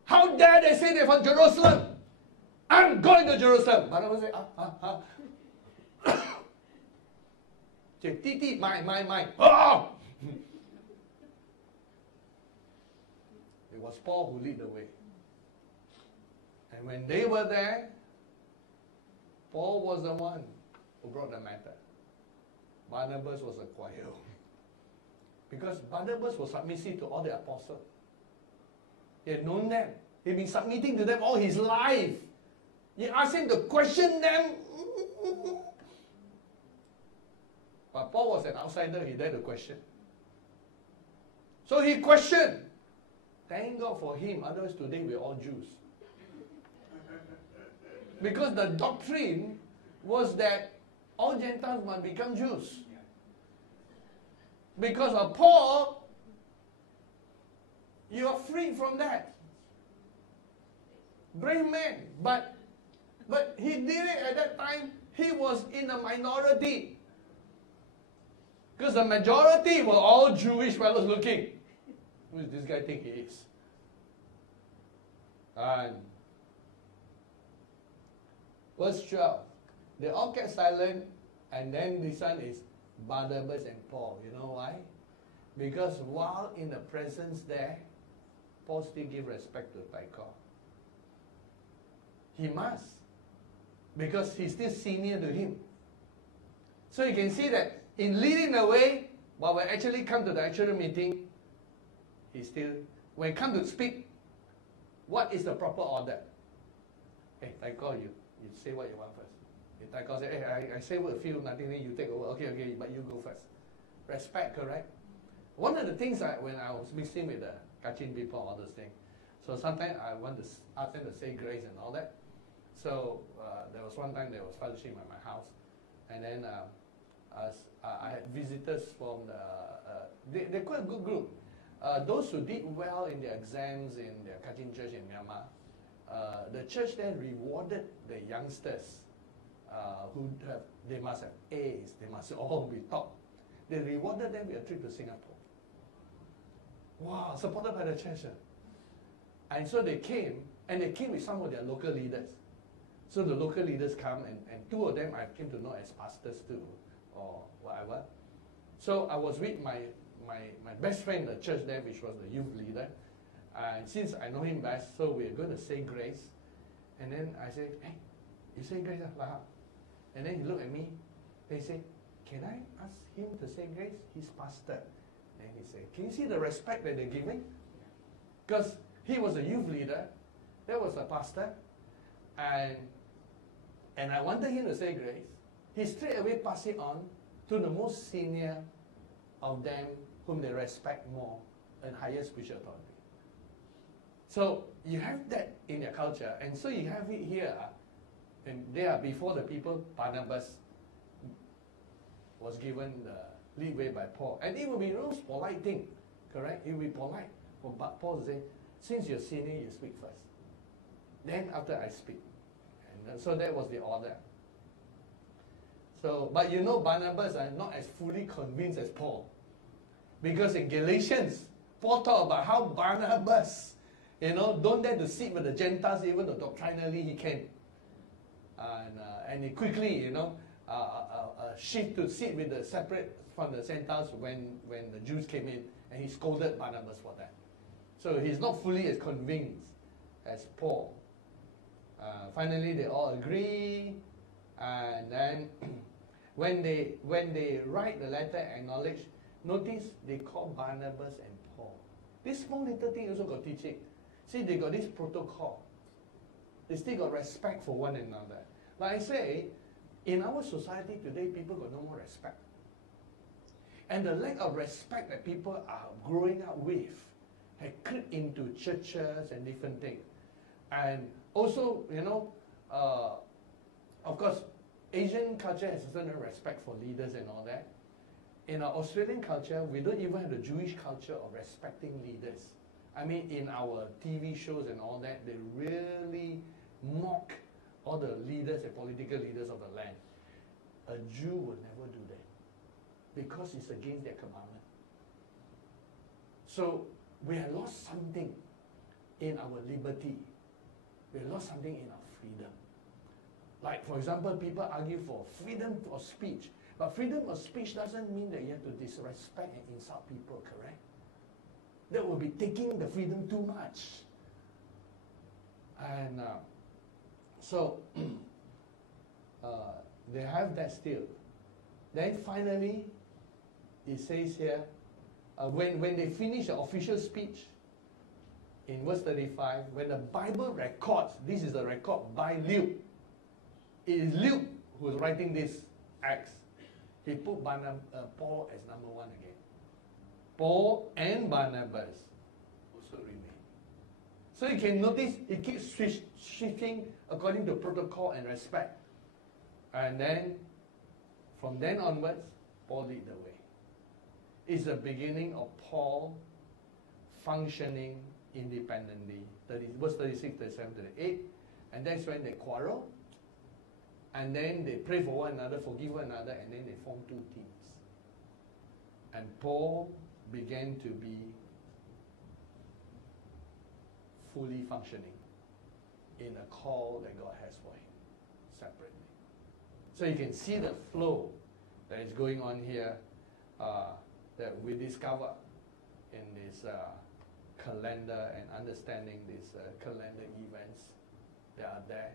How dare they say they're from Jerusalem? I'm going to Jerusalem. Barnabas said, Titi, my. Oh! It was Paul who led the way. And when they were there, Paul was the one who brought the matter. Barnabas was a choir. Because Barnabas was submissive to all the apostles. He had known them. He had been submitting to them all his life. He asked him to question them. But Paul was an outsider. He dared to question. So he questioned. Thank God for him. Otherwise today we're all Jews. Because the doctrine was that all Gentiles must become Jews. Because of Paul, you are free from that. Brave man. But he did it at that time. He was in a minority. Because the majority were all Jewish fellows looking. Who does this guy think he is? And verse 12. They all kept silent, and then this one is Barnabas and Paul. You know why? Because while in the presence there, Paul still gave respect to Tycho. He must. Because he's still senior to him. So you can see that in leading the way, but when actually come to the actual meeting, he still, when he come to speak, what is the proper order? Hey, Tycho, you say what you want first. Tycho said, hey, I say what I feel, nothing, then you take over. Okay, but you go first. Respect, correct? One of the things when I was mixing with the Kachin people, all those things, so sometimes I want to ask them to say grace and all that. So there was one time there was fellowship at my house, and then I had visitors from they're quite a good group. Those who did well in their exams in their Kachin church in Myanmar, the church then rewarded the youngsters they must have A's, they must all be top. They rewarded them with a trip to Singapore. Wow, supported by the church. And so they came, and they came with some of their local leaders. So the local leaders come, and two of them I came to know as pastors too, or whatever. So I was with my best friend in the church there, which was the youth leader. And since I know him best, so we're going to say grace. And then I said, hey, you say grace? And then he looked at me. They said, can I ask him to say grace? He's pastor. And he said, can you see the respect that they're giving? Because he was a youth leader. That was a pastor. And I wanted him to say grace. He straight away passed it on to the most senior of them whom they respect more and higher spiritual authority. So you have that in your culture. And so you have it here. And there, before the people, Barnabas was given the leeway by Paul. And it would be the most polite thing, correct? It would be polite for Paul to say, since you're senior, you speak first. Then after I speak. And so that was the order. So, but you know Barnabas are not as fully convinced as Paul. Because in Galatians, Paul talked about how Barnabas, don't dare to sit with the Gentiles, even though doctrinally he can. And he quickly, shift to sit with the separate from the Gentiles when the Jews came in, and he scolded Barnabas for that. So he's not fully as convinced as Paul. Finally, they all agree, and then when they write the letter, acknowledge, notice they call Barnabas and Paul. This small little thing also got teaching. See, they got this protocol. They still got respect for one another. Like I say, in our society today, people got no more respect. And the lack of respect that people are growing up with had crept into churches and different things. And also, of course, Asian culture has a certain respect for leaders and all that. In our Australian culture, we don't even have the Jewish culture of respecting leaders. I mean, in our TV shows and all that, they really mock all the leaders and political leaders of the land. A Jew would never do that because it's against their commandment. So we have lost something in our liberty. We have lost something in our freedom. Like, for example, people argue for freedom of speech. But freedom of speech doesn't mean that you have to disrespect and insult people, correct? That would be taking the freedom too much. And so, they have that still. Then finally, it says here, when they finish the official speech, in verse 35, when the Bible records, this is the record by Luke. It is Luke who is writing this Acts. He put Paul as number one again. Paul and Barnabas also remain. So you can notice it keeps shifting according to protocol and respect. And then, from then onwards, Paul lead the way. It's the beginning of Paul functioning independently. Verse 36, 37, 38. And that's when they quarrel. And then they pray for one another, forgive one another, and then they form two teams. And Paul began to be fully functioning in a call that God has for him separately. So you can see the flow that is going on here that we discover in this calendar and understanding these calendar events that are there.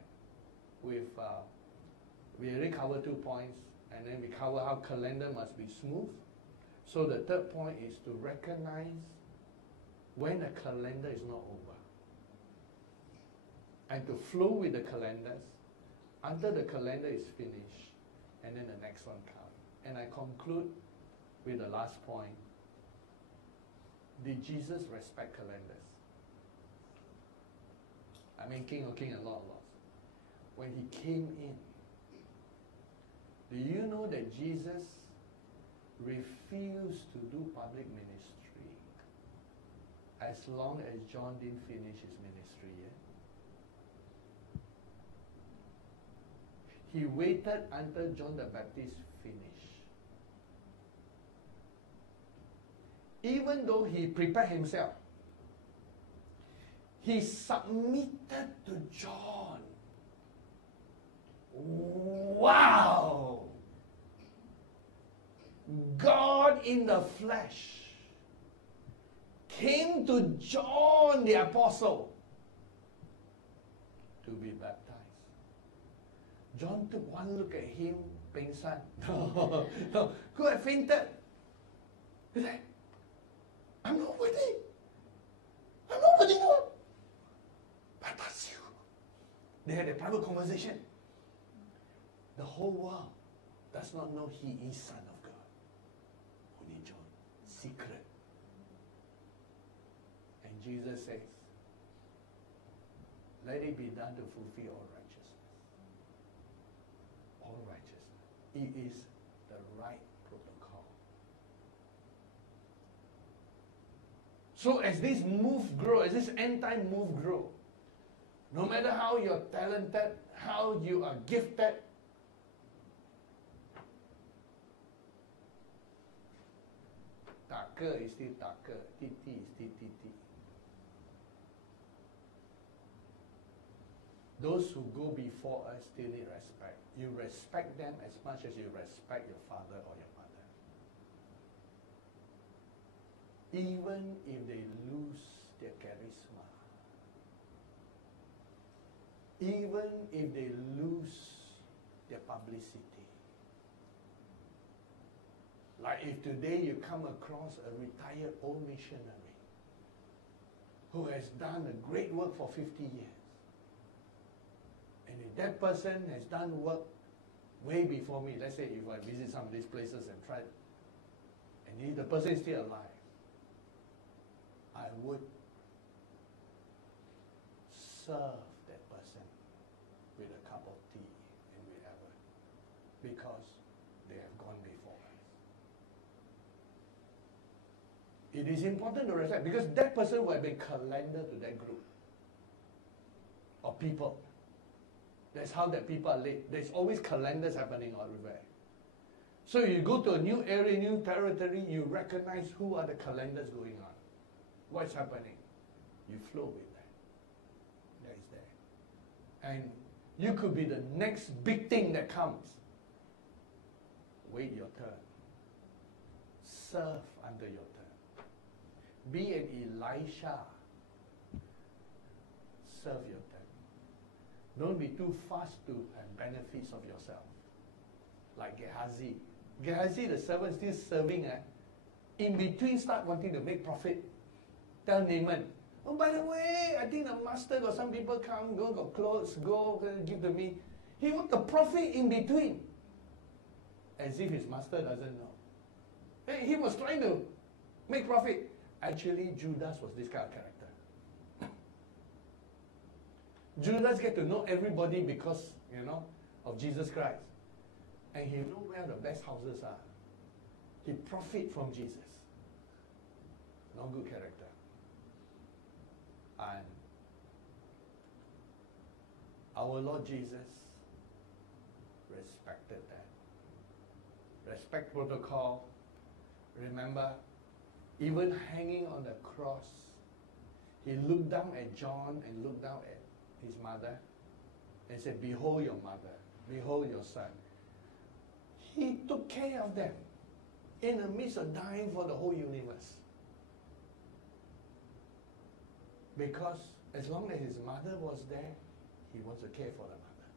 We already covered 2 points, and then we cover how calendar must be smooth. So the third point is to recognize when a calendar is not over, and to flow with the calendars until the calendar is finished, and then the next one comes. And I conclude with the last point. Did Jesus respect calendars? I mean, King of Kings and Lord of Lords. When he came in, do you know that Jesus refused to do public ministry as long as John didn't finish his ministry yet? He waited until John the Baptist finished. Even though he prepared himself, he submitted to John. Wow! God in the flesh came to John the apostle to be baptized. John took one look at him, pengsan. No, could have fainted. He said, I'm not worthy. I'm not worthy to baptize you. They had a private conversation. The whole world does not know he is Son of God. Only John. Secret. And Jesus says, let it be done to fulfill all righteousness. All righteousness. It is the right protocol. So as this move grow, as this end-time move grow, no matter how you're talented, how you are gifted, Taka is still Taka, Titi is still Titi. Those who go before us still need respect. You respect them as much as you respect your father or your mother. Even if they lose their charisma. Even if they lose their publicity. Like if today you come across a retired old missionary who has done a great work for 50 years. And if that person has done work way before me, let's say if I visit some of these places and try, and if the person is still alive, I would serve that person with a cup of tea and whatever, because they have gone before us. It is important to respect, because that person will have been calendar to that group of people. That's how that people are led. There's always calendars happening everywhere. So you go to a new area, new territory, you recognize who are the calendars going on. What's happening? You flow with that. That is there. And You could be the next big thing that comes. Wait your turn. Serve under your turn. Be an Elisha. Serve your turn. Don't be too fast to have benefits of yourself. Like Gehazi. Gehazi, the servant, still serving. In between, start wanting to make profit. Tell Naaman, oh, by the way, I think the master got some people come, go, got clothes, go, give to me. He want the profit in between. As if his master doesn't know. Hey, he was trying to make profit. Actually, Judas was this kind of character. Judas get to know everybody because, of Jesus Christ. And he know where the best houses are. He profit from Jesus. No good character. And our Lord Jesus respected that. Respect protocol. Remember, even hanging on the cross, he looked down at John and looked down at his mother and said, behold your mother, behold your son. He took care of them in the midst of dying for the whole universe. Because as long as his mother was there, he wants to care for the mother.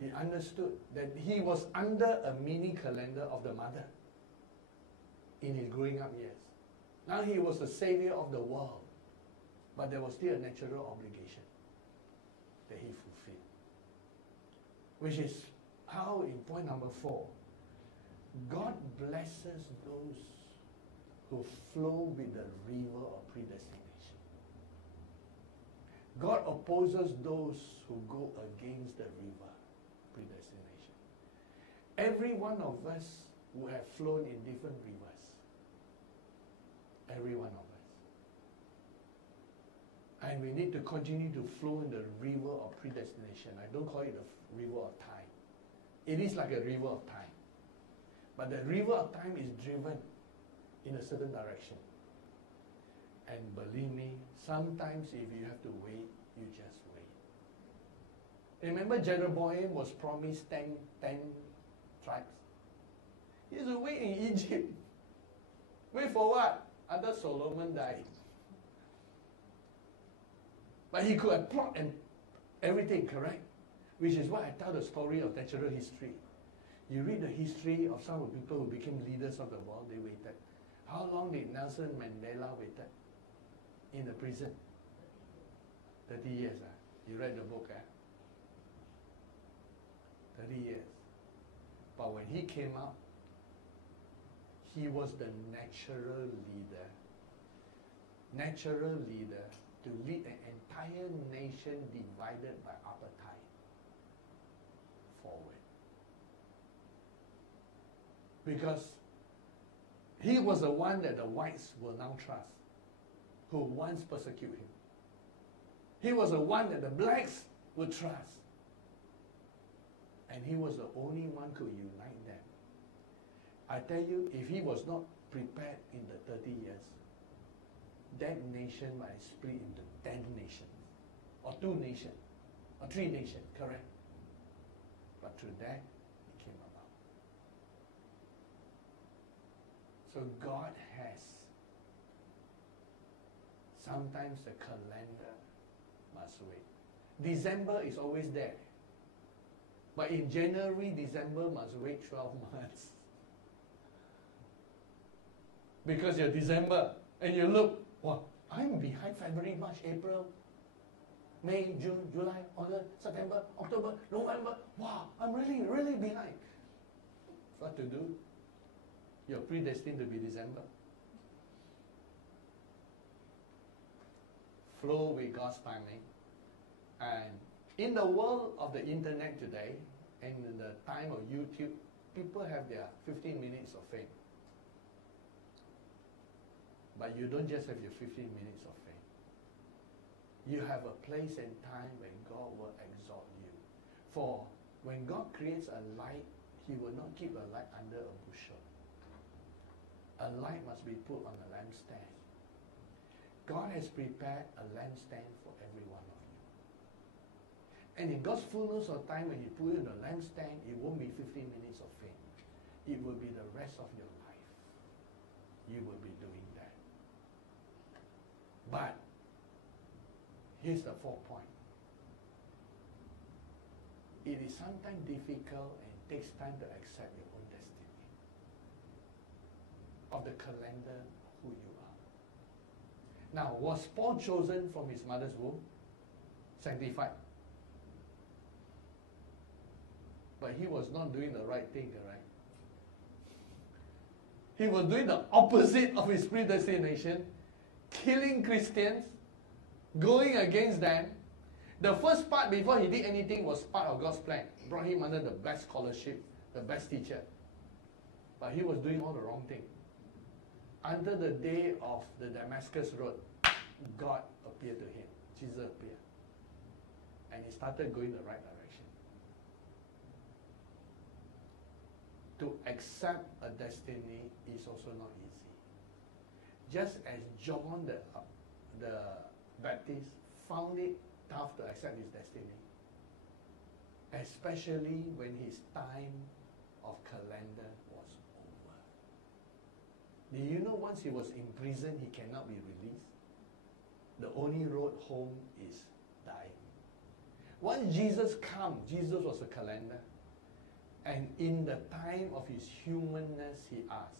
He understood that he was under a mini calendar of the mother in his growing up years. Now he was the savior of the world, but there was still a natural obligation that he fulfilled. Which is how in point number 4, God blesses those who flow with the river of predestination. God opposes those who go against the river predestination. Every one of us who have flown in different rivers. Every one of us. And we need to continue to flow in the river of predestination. I don't call it a river of time. It is like a river of time. But the river of time is driven in a certain direction. And believe me, sometimes if you have to wait, you just wait. Remember Jeroboam was promised 10 tribes? He has to wait in Egypt. Wait for what? Until Solomon died. But he could have plot and everything, correct? Which is why I tell the story of natural history. You read the history of some of the people who became leaders of the world, they waited. How long did Nelson Mandela waited in the prison? 30 years. You read the book. 30 years. But when he came out, he was the natural leader. Natural leader to lead an entire nation divided by apartheid forward. Because he was the one that the whites will now trust, who once persecuted him. He was the one that the blacks would trust. And he was the only one who could unite them. I tell you, if he was not prepared in the 30 years, that nation might split into 10 nations, or 2 nations, or 3 nations, correct? But through that, it came about. So God has, sometimes the calendar must wait. December is always there. But in January, December must wait 12 months. Because you're December, and you look, wow, I'm behind February, March, April, May, June, July, August, September, October, November. Wow, I'm really, really behind. What to do? You're predestined to be December. Flow with God's timing. And in the world of the internet today, and in the time of YouTube, people have their 15 minutes of fame. But you don't just have your 15 minutes of fame. You have a place and time when God will exalt you. For when God creates a light, He will not keep a light under a bushel. A light must be put on a lampstand. God has prepared a lampstand for every one of you. And in God's fullness of time, when He put you in the lampstand, it won't be 15 minutes of fame. It will be the rest of your life. You will be doing that. But here's the fourth point. It is sometimes difficult and takes time to accept your own destiny, of the calendar of who you are. Now, was Paul chosen from his mother's womb? Sanctified. But he was not doing the right thing, right? He was doing the opposite of his predestination, killing Christians, going against them. The first part, before he did anything, was part of God's plan. Brought him under the best scholarship, the best teacher. But he was doing all the wrong thing. Until the day of the Damascus road, God appeared to him. Jesus appeared. And he started going the right direction. To accept a destiny is also not easy. Just as John the Baptist found it tough to accept his destiny, especially when his time of calendar was over. Do you know once he was in prison, he cannot be released? The only road home is dying. Once Jesus came, Jesus was a calendar. And in the time of his humanness, he asked.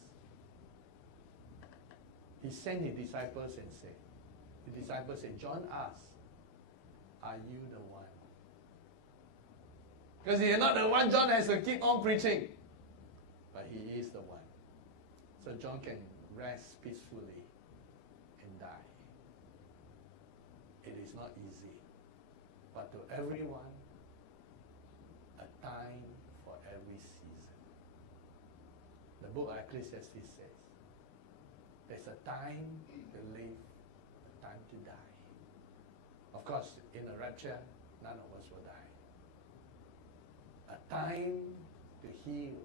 He sent his disciples and said, the disciples said, John asked, are you the one? Because he is not the one, John has to keep on preaching. But he is the one. So John can rest peacefully and die. It is not easy. But to everyone, a time for every season. The book of Ecclesiastes says, there's a time to live, a time to die. Of course, in the rapture, none of us will die. A time to heal,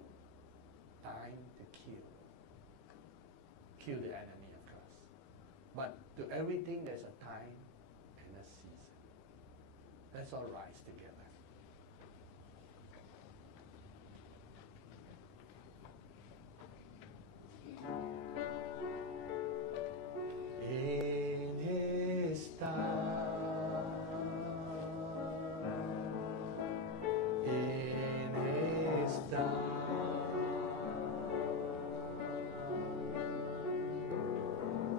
time to kill. Kill the enemy, of course. But to everything, there's a time and a season. Let's all rise together. In His time, in His time,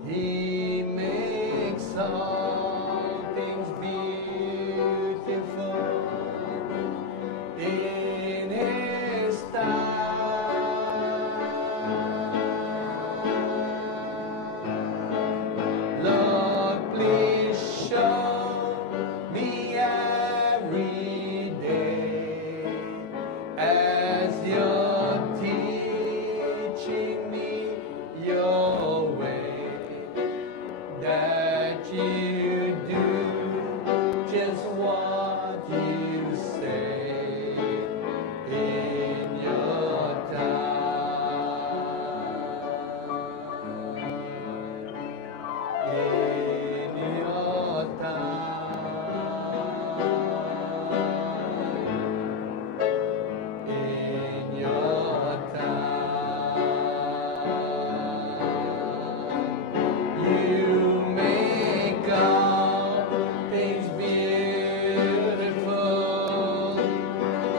He makes all things beautiful. In His time, Lord, please show me every day as you're teaching me your way, that you do just what you say in your time. In your time. In your time. You make all things beautiful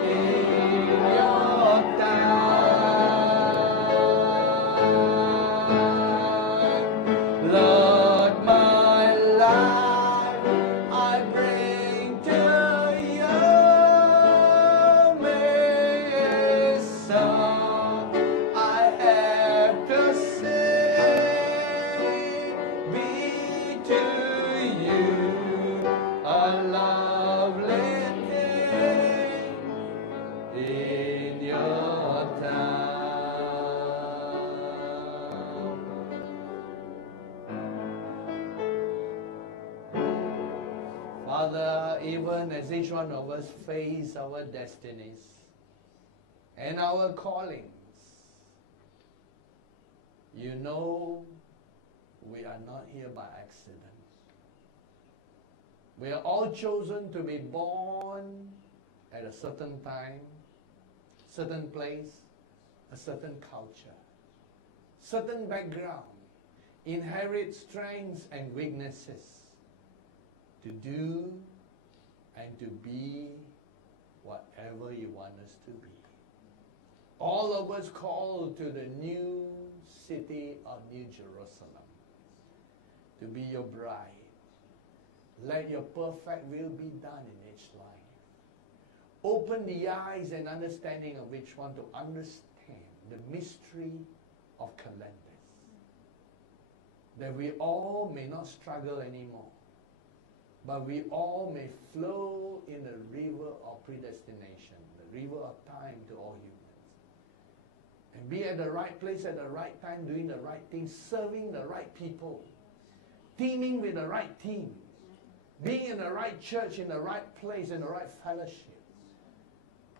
in your time. Lord, my life I bring to you. May a song I have to sing be to you a lovely thing in your time. Father, even as each one of us face our destinies and our callings, you know we are not here by accident. We are all chosen to be born at a certain time, certain place, a certain culture, certain background, inherit strengths and weaknesses to do and to be whatever you want us to be. All of us called to the new city of New Jerusalem to be your bride. Let your perfect will be done in each life. Open the eyes and understanding of each one to understand the mystery of calendars. That we all may not struggle anymore, but we all may flow in the river of predestination, the river of time to all humans. And be at the right place at the right time, doing the right thing, serving the right people, teaming with the right team, being in the right church, in the right place, in the right fellowship,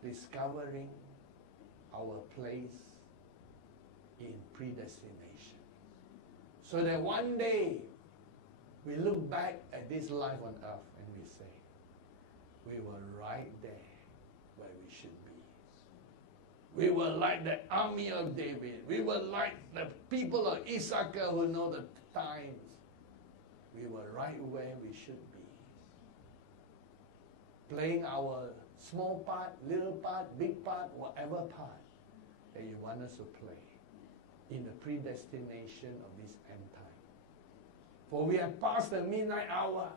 discovering our place in predestination. So that one day we look back at this life on earth and we say, we were right there where we should be. We were like the army of David. We were like the people of Issachar who know the times. We were right where we should be. Playing our small part, little part, big part, whatever part that you want us to play in the predestination of this end time. For we have passed the midnight hour,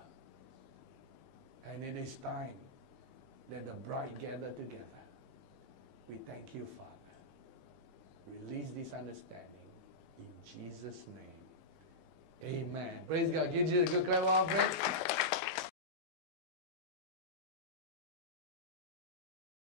and it is time that the bride gather together. We thank you, Father. Release this understanding in Jesus' name. Amen. Praise God. Give Jesus a good clap of offering.